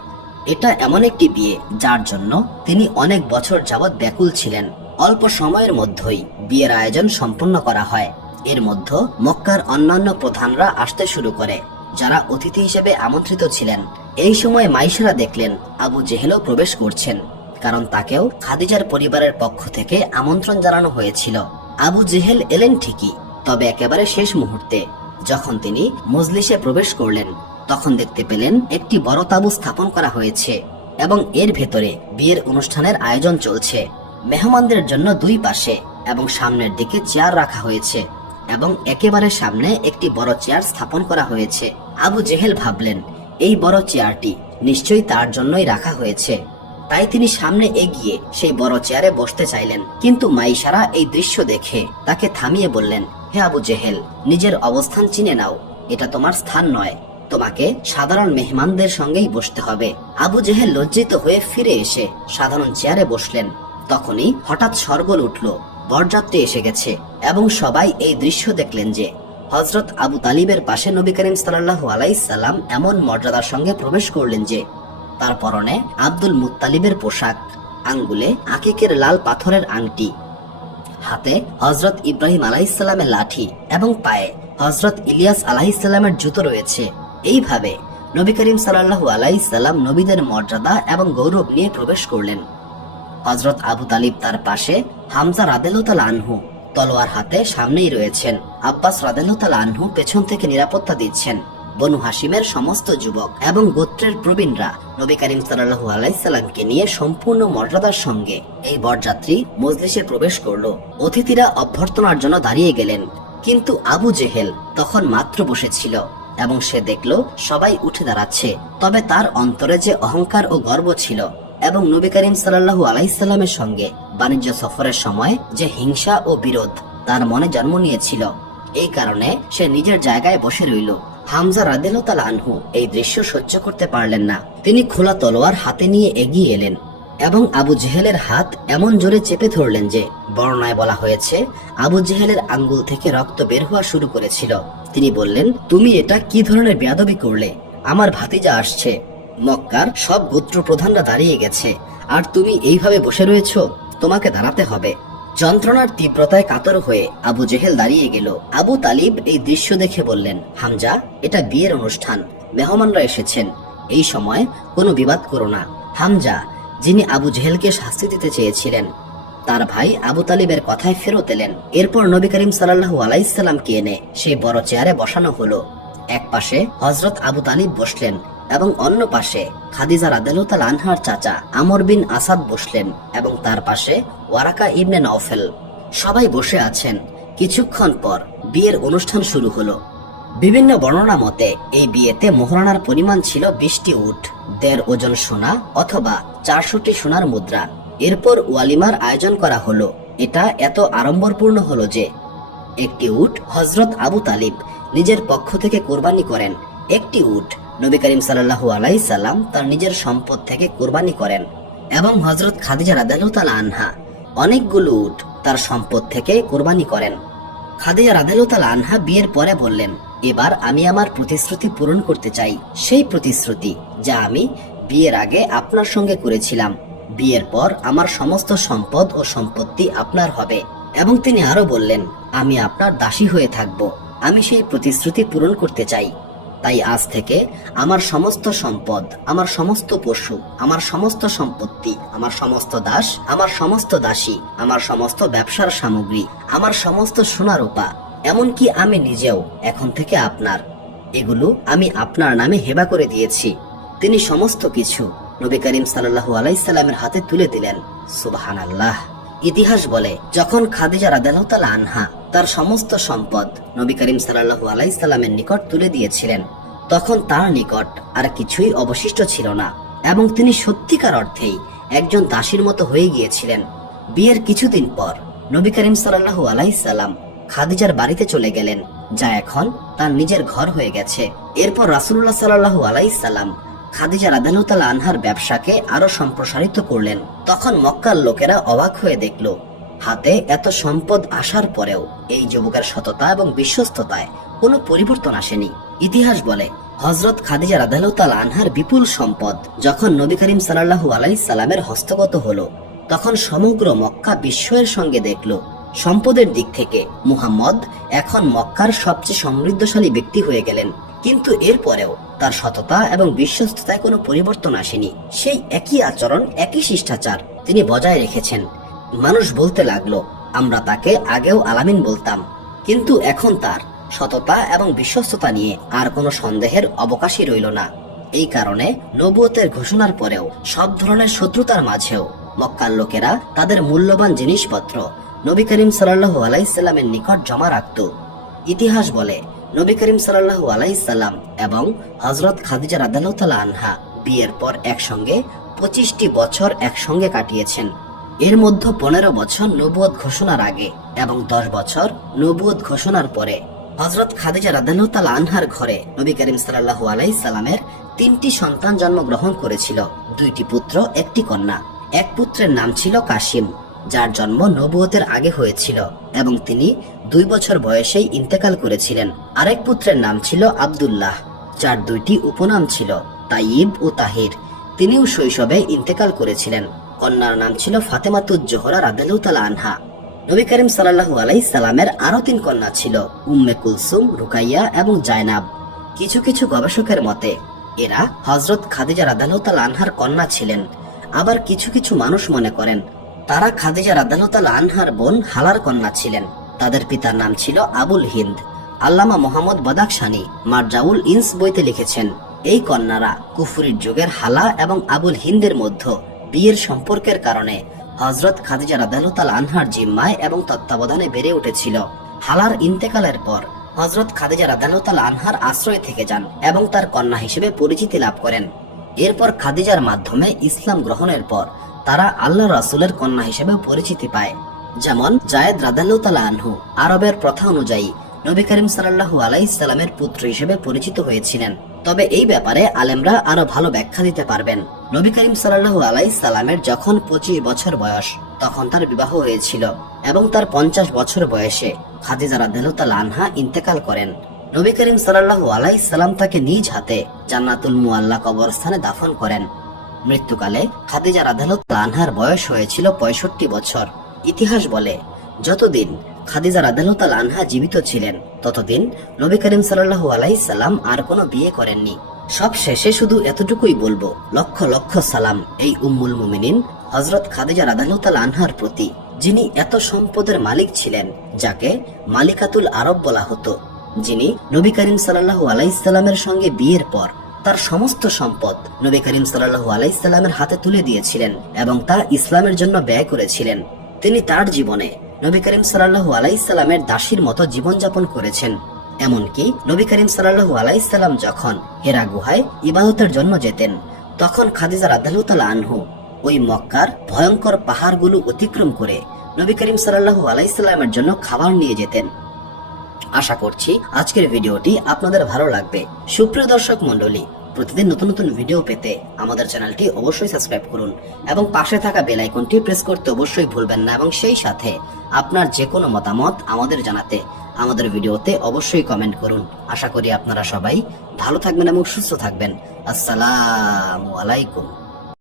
এটা এমন একটি বিয়ে যার জন্য তিনি অনেক বছর যাবৎ ব্যাকুল ছিলেন। অল্প সময়ের মধ্যেই বিয়ের আয়োজন সম্পন্ন করা হয়। এর মধ্যে মক্কার অন্যান্য প্রধানরা আসতে শুরু করে, যারা অতিথি হিসেবে আমন্ত্রিত ছিলেন। এই সময় মাইশারা দেখলেন আবু জেহেলও প্রবেশ করছেন, কারণ তাকেও খাদিজার পরিবারের পক্ষ থেকে আমন্ত্রণ জানানো হয়েছিল। আবু জেহেল এলেন ঠিকই, তবে একেবারে শেষ মুহূর্তে। যখন তিনি মজলিসে প্রবেশ করলেন তখন দেখতে পেলেন একটি বড় তাঁবু স্থাপন করা হয়েছে এবং এর ভেতরে বিয়ের অনুষ্ঠানের আয়োজন চলছে। মেহমানদের জন্য দুই পাশে এবং সামনের দিকে চেয়ার রাখা হয়েছে এবং একেবারে সামনে একটি বড় চেয়ার স্থাপন করা হয়েছে। আবু জেহেল ভাবলেন, এই বড় চেয়ারটি নিশ্চয়ই তার জন্যই রাখা হয়েছে। তাই তিনি সামনে এগিয়ে সেই বড় চেয়ারে বসতে চাইলেন, কিন্তু মাইশারা এই দৃশ্য দেখে তাকে থামিয়ে বললেন, হে আবু জেহেল, নিজের অবস্থান চিনে নাও, এটা তোমার স্থান নয়, তোমাকে সাধারণ মেহমানদের সঙ্গেই বসতে হবে। আবু জেহেল লজ্জিত হয়ে ফিরে এসে সাধারণ চেয়ারে বসলেন। তখনই হঠাৎ শোরগোল উঠল, বরযাত্রী এসে গেছে এবং সবাই এই দৃশ্য দেখলেন যে হযরত আবু তালিবের পাশে নবী করিম সাল্লাল্লাহু আলাইহি সাল্লাম এমন মর্যাদার সঙ্গে প্রবেশ করলেন যে তার পরনে আব্দুল মুত্তালিবের পোশাক, আঙ্গুলে আকিকের লাল পাথরের আংটি, হাতে হযরত ইব্রাহিম আলাইহিস সালামের লাঠি এবং পায়ে হযরত ইলিয়াস আলাইহিস সালামের জুতো রয়েছে। এইভাবে নবী করিম সাল্লাল্লাহু আলাইহি সাল্লাম নবীদের মর্যাদা এবং গৌরব নিয়ে প্রবেশ করলেন। হযরত আবু তালিব তার পাশে, হামজা রাদিয়াল্লাহু তাআলা আনহু তলোয়ার হাতে সামনেই রয়েছেন, আব্বাস রাদিয়াল্লাহু তাআলা আনহু পেছন থেকে নিরাপত্তা দিচ্ছেন। বনু হাশিমের সমস্ত যুবক এবং গোত্রের প্রবীণরা নবী করিম সাল্লাল্লাহু আলাইহি সাল্লামকে নিয়ে সম্পূর্ণ মর্যাদার সঙ্গে এই বরযাত্রী মজলিসে প্রবেশ করলো। অতিথিরা অভ্যর্থনার জন্য দাঁড়িয়ে গেলেন, কিন্তু আবু জেহেল তখন মাত্র বসেছিল এবং সে দেখলো সবাই উঠে দাঁড়াচ্ছে। তবে তার অন্তরে যে অহংকার ও গর্ব ছিল এবং নবী করিম সাল্লাল্লাহু আলাইহি সাল্লামের সঙ্গে বাণিজ্য সফরের সময় যে হিংসা ও বিরোধ তার মনে জন্ম নিয়েছিল, এই কারণে সে নিজের জায়গায় বসে রইল। হামজা রাদিয়াল্লাহু তাআলা আনহু এই দৃশ্য সহ্য করতে পারলেন না। তিনি খোলা তলোয়ার হাতে নিয়ে এগিয়ে এলেন এবং আবু জেহেলের হাত এমন জোরে চেপে ধরলেন যে বর্ণনায় বলা হয়েছে আবু জেহেলের আঙ্গুল থেকে রক্ত বের হওয়া শুরু করেছিল। তিনি বললেন, তুমি এটা কি ধরনের বেয়াদবি করলে? আমার ভাতিজা আসছে, মক্কার সব গোত্র প্রধানরা দাঁড়িয়ে গেছে, আর তুমি এইভাবে বসে রয়েছো, তোমাকে দাঁড়াতে হবে। যন্ত্রণার তীব্রতায় কাতর হয়ে আবু জেহেল দাঁড়িয়ে গেল। আবু তালিব এই দৃশ্য দেখে বললেন, হামজা, এটা বিয়ের অনুষ্ঠান, মেহমানরা এসেছেন, এই সময় কোনো বিবাদ করো না। হামজা, যিনি আবু জেহেলকে শাস্তি দিতে চেয়েছিলেন, তার ভাই আবু তালিবের কথায় ফেরত এলেন। এরপর নবী করিম সাল্লাল্লাহু আলাইহি সাল্লামকে এনে সেই বড় চেয়ারে বসানো হলো। এক পাশে হযরত আবু তালিব বসলেন এবং অন্য পাশে খাদিজা রাদিয়াল্লাহু তাআলা আনহার চাচা আমর বিন আসাদ বসলেন এবং তার পাশে ওয়ারাকা ইবনে নওফেল। সবাই বসে আছেন। কিছুক্ষণ পর বিয়ের অনুষ্ঠান শুরু হলো। বিভিন্ন বর্ণনা মতে এই বিয়েতে মোহরানার পরিমাণ ছিল 20টি উট, 1.5 ওজন সোনা অথবা 400টি সোনার মুদ্রা। এরপর ওয়ালিমার আয়োজন করা হলো। এটা এত আড়ম্বরপূর্ণ হলো যে একটি উট হযরত আবু তালিব নিজের পক্ষ থেকে কোরবানি করেন, একটি উট নবী করিম সাল্লাল্লাহু আলাইহি সাল্লাম তার নিজের সম্পদ থেকে কোরবানি করেন এবং হযরত খাদিজা রাদিয়াল্লাহু তাআলা আনহা অনেকগুলো উট তার সম্পদ থেকে কোরবানি করেন। খাদিজা রাদিয়াল্লাহু তাআলা আনহা বিয়ের পরে বললেন, এবার আমি আমার প্রতিশ্রুতি পূরণ করতে চাই, সেই প্রতিশ্রুতি যা আমি বিয়ের আগে আপনার সঙ্গে করেছিলাম। বিয়ের পর আমার সমস্ত সম্পদ ও সম্পত্তি আপনার হবে। এবং তিনি আরো বললেন, আমি আপনার দাসী হয়ে থাকব। আমি সেই প্রতিশ্রুতি পূরণ করতে চাই। তাই আজ থেকে আমার সমস্ত সম্পদ, আমার সমস্ত পশু, আমার সমস্ত সম্পত্তি, আমার সমস্ত দাস, আমার সমস্ত দাসী, আমার সমস্ত ব্যবসার সামগ্রী, আমার সমস্ত সোনা রূপা, এমনকি আমি নিজেও এখন থেকে আপনার। এগুলো আমি আপনার নামে হেবা করে দিয়েছি। তিনি সমস্ত কিছু নবী করিম সাল্লাল্লাহু আলাইহি সাল্লামের হাতে তুলে দিলেন। সুবহানাল্লাহ। ইতিহাস বলে, যখন খাদিজা রাদিয়াল্লাহু তাআলা আনহা তার সমস্ত সম্পদ নবী করিম সাল্লাল্লাহু আলাইহি সাল্লামের নিকট তুলে দিয়েছিলেন, তখন তার নিকট আর কিছুই অবশিষ্ট ছিল না এবং তিনি সত্যিকার অর্থেই একজন দাসীর মতো হয়ে গিয়েছিলেন। বিয়ের কিছুদিন পর নবী করিম সাল্লাল্লাহু আলাইহি সাল্লাম খাদিজার বাড়িতে চলে গেলেন, যা এখন তার নিজের ঘর হয়ে গেছে। এরপর রাসূলুল্লাহ সাল্লাল্লাহু আলাইহি সাল্লাম খাদিজা রাদিয়াল্লাহু তাআলা আনহার ব্যবসাকে আরো সম্প্রসারিত করলেন। তখন মক্কার লোকেরা অবাক হয়ে দেখল, হাতে এত সম্পদ আসার পরেও এই যুবকের সততা এবং বিশ্বস্ততায় কোনো পরিবর্তন আসেনি। ইতিহাস বলে, হযরত খাদিজা রাদিয়াল্লাহু তাআলা আনহার বিপুল সম্পদ যখন নবী করিম সাল্লাল্লাহু আলাইহি সাল্লামের হস্তগত হলো, তখন সমগ্র মক্কা বিস্ময়ের সঙ্গে দেখল, সম্পদের দিক থেকে মুহাম্মদ এখন মক্কার সবচেয়ে সমৃদ্ধশালী ব্যক্তি হয়ে গেলেন। কিন্তু এরপরেও তার সততা এবং বিশ্বস্ততায় কোনো পরিবর্তন আসেনি। সেই একই আচরণ, একই শিষ্টাচার তিনি বজায় রেখেছেন। মানুষ বলতে লাগলো, আমরা তাকে আগেও আলামিন বলতাম, কিন্তু এখন তার সততা এবং বিশ্বস্ততা নিয়ে আর কোনো সন্দেহের অবকাশই রইল না। এই কারণে নবুয়তের ঘোষণার পরেও সব ধরনের শত্রুতার মাঝেও মক্কার লোকেরা তাদের মূল্যবান জিনিসপত্র নবী করিম সাল্লাল্লাহু আলাইহি সাল্লামের নিকট জমা রাখত। ইতিহাস বলে, নবী করিম সাল্লাল্লাহু আলাইহি সাল্লাম এবং হযরত খাদিজা রাদিয়াল্লাহু তাআলা আনহা বিয়ের পর একসঙ্গে 25টি বছর একসঙ্গে কাটিয়েছেন। এর মধ্যে 15 বছর নবুয়ত ঘোষণার আগে এবং 10 বছর নবুয়ত ঘোষণার পরে। হযরত খাদিজা রাদিয়াল্লাহু তাআলা আনহার ঘরে নবী করিম সাল্লাল্লাহু আলাইহি সাল্লামের 3টি সন্তান জন্মগ্রহণ করেছিল, 2টি পুত্র, 1টি কন্যা। এক পুত্রের নাম ছিল কাসিম, যার জন্ম নবুয়তের আগে হয়েছিল এবং তিনি 2 বছর বয়সেই ইন্তেকাল করেছিলেন। আরেক পুত্রের নাম ছিল আব্দুল্লাহ, যার 2টি উপনাম ছিল তাইয়িব ও তাহির। তিনিও শৈশবে ইন্তেকাল করেছিলেন। কন্যার নাম ছিল ফাতেমাতুজ জোহরা রাদিয়াল্লাহু তাআলা আনহা। নবী করিম সাল্লাল্লাহু আলাইহি সাল্লামের আরো 3 কন্যা ছিল, উম্মে কুলসুম, রুকাইয়া এবং জায়নাব। কিছু কিছু গবেষকের মতে এরা হযরত খাদিজা রাদিয়াল্লাহু তাআলা আনহার কন্যা ছিলেন। আবার কিছু কিছু মানুষ মনে করেন তারা খাদিজা রাদিয়াল্লাহু তাআলা আনহার বোন হালার কন্যা ছিলেন। তাদের পিতার নাম ছিল আবুল হিন্দ আল্লামা মোহাম্মদ বাদাখশানী মারজাউল ইনস বইতে লিখেছেন, এই কন্যারা কুফরির যুগের হালা এবং আবুল হিন্দের মধ্যে বিয়ের সম্পর্কের কারণে হযরত খাদিজা রাদিয়াল্লাহু তাআলা আনহার জিম্মায় এবং তত্ত্বাবধানে বেড়ে উঠেছিল। হালার ইন্তেকালের পর হযরত খাদিজা রাদিয়াল্লাহু তাআলা আনহার আশ্রয় থেকে যান এবং তার কন্যা হিসেবে পরিচিতি লাভ করেন। এরপর খাদিজার মাধ্যমে ইসলাম গ্রহণের পর তারা আল্লাহ রাসূলের কন্যা হিসেবে পরিচিতি পায়। যেমন জায়েদ রাদিয়াল্লাহু তাআলা আনহু আরবের প্রথা অনুযায়ী নবী করিম সাল্লাল্লাহু আলাইহি সাল্লামের পুত্র হিসেবে পরিচিত হয়েছিলেন। তবে এই ব্যাপারে আলেমরা আরো ভালো ব্যাখ্যা দিতে পারবেন। নবী করিম সাল্লাল্লাহু আলাইহি সাল্লামের যখন 25 বছর বয়স তখন তার বিবাহ হয়েছিল এবং তার 50 বছর বয়সে খাদিজা রাদিয়াল্লাহু তাআলা আনহা ইন্তেকাল করেন। নবী করিম সাল্লাল্লাহু আলাইহি সাল্লাম তাকে নিজ হাতে জান্নাতুল মুআল্লা কবরস্থানে দাফন করেন। মৃত্যুকালে খাদিজা রাদিয়াল্লাহু তাআলা আনহার বয়স হয়েছিল 65 বছর। ইতিহাস বলে, যতদিন খাদিজা রাদিয়াল্লাহু তাআলা আনহা জীবিত ছিলেন ততদিন নবী করিম সাল্লাল্লাহু আলাইহি সাল্লাম আর কোনো বিয়ে করেননি। সব শেষে শুধু এতটুকুই বলবো, লক্ষ লক্ষ সালাম এই উম্মুল মুমিনিন হযরত খাদিজা রাদিয়াল্লাহু তাআলা আনহার প্রতি, যিনি এত সম্পদের মালিক ছিলেন যাকে মালিকাতুল আরব বলা হতো, যিনি নবী করিম সাল্লাল্লাহু আলাইহি সাল্লামের সঙ্গে বিয়ের পর তার সমস্ত সম্পদ নবী করিম সাল্লাল্লাহু আলাইহি সাল্লামের হাতে তুলে দিয়েছিলেন এবং তা ইসলামের জন্য ব্যয় করেছিলেন। তিনি তার জীবনে নবী করিম সাল্লাল্লাহু আলাইহি সাল্লামের দাসীর মতো জীবনযাপন করেছেন। এমনকি নবী করিম সাল্লাল্লাহু আলাইহি সাল্লাম যখন হেরা গুহায় ইবাদতের জন্য যেতেন তখন খাদিজা রাদিয়াল্লাহু তাআলা আনহু ওই মক্কার ভয়ঙ্কর পাহাড়গুলো অতিক্রম করে নবী করিম সাল্লাল্লাহু আলাইহি সাল্লামের জন্য খাবার নিয়ে যেতেন। আশা করছি আজকের ভিডিওটি আপনাদের ভালো লাগবে। সুপ্রিয় দর্শক মণ্ডলী, প্রতিদিন নতুন নতুন ভিডিও পেতে আমাদের চ্যানেলটি অবশ্যই সাবস্ক্রাইব করুন এবং পাশে থাকা বেল আইকনটি প্রেস করতে অবশ্যই ভুলবেন না এবং সেই সাথে আপনার যে কোনো মতামত আমাদের জানাতে আমাদের ভিডিওতে অবশ্যই কমেন্ট করুন। আশা করি আপনারা সবাই ভালো থাকবেন এবং সুস্থ থাকবেন। আসসালামু আলাইকুম।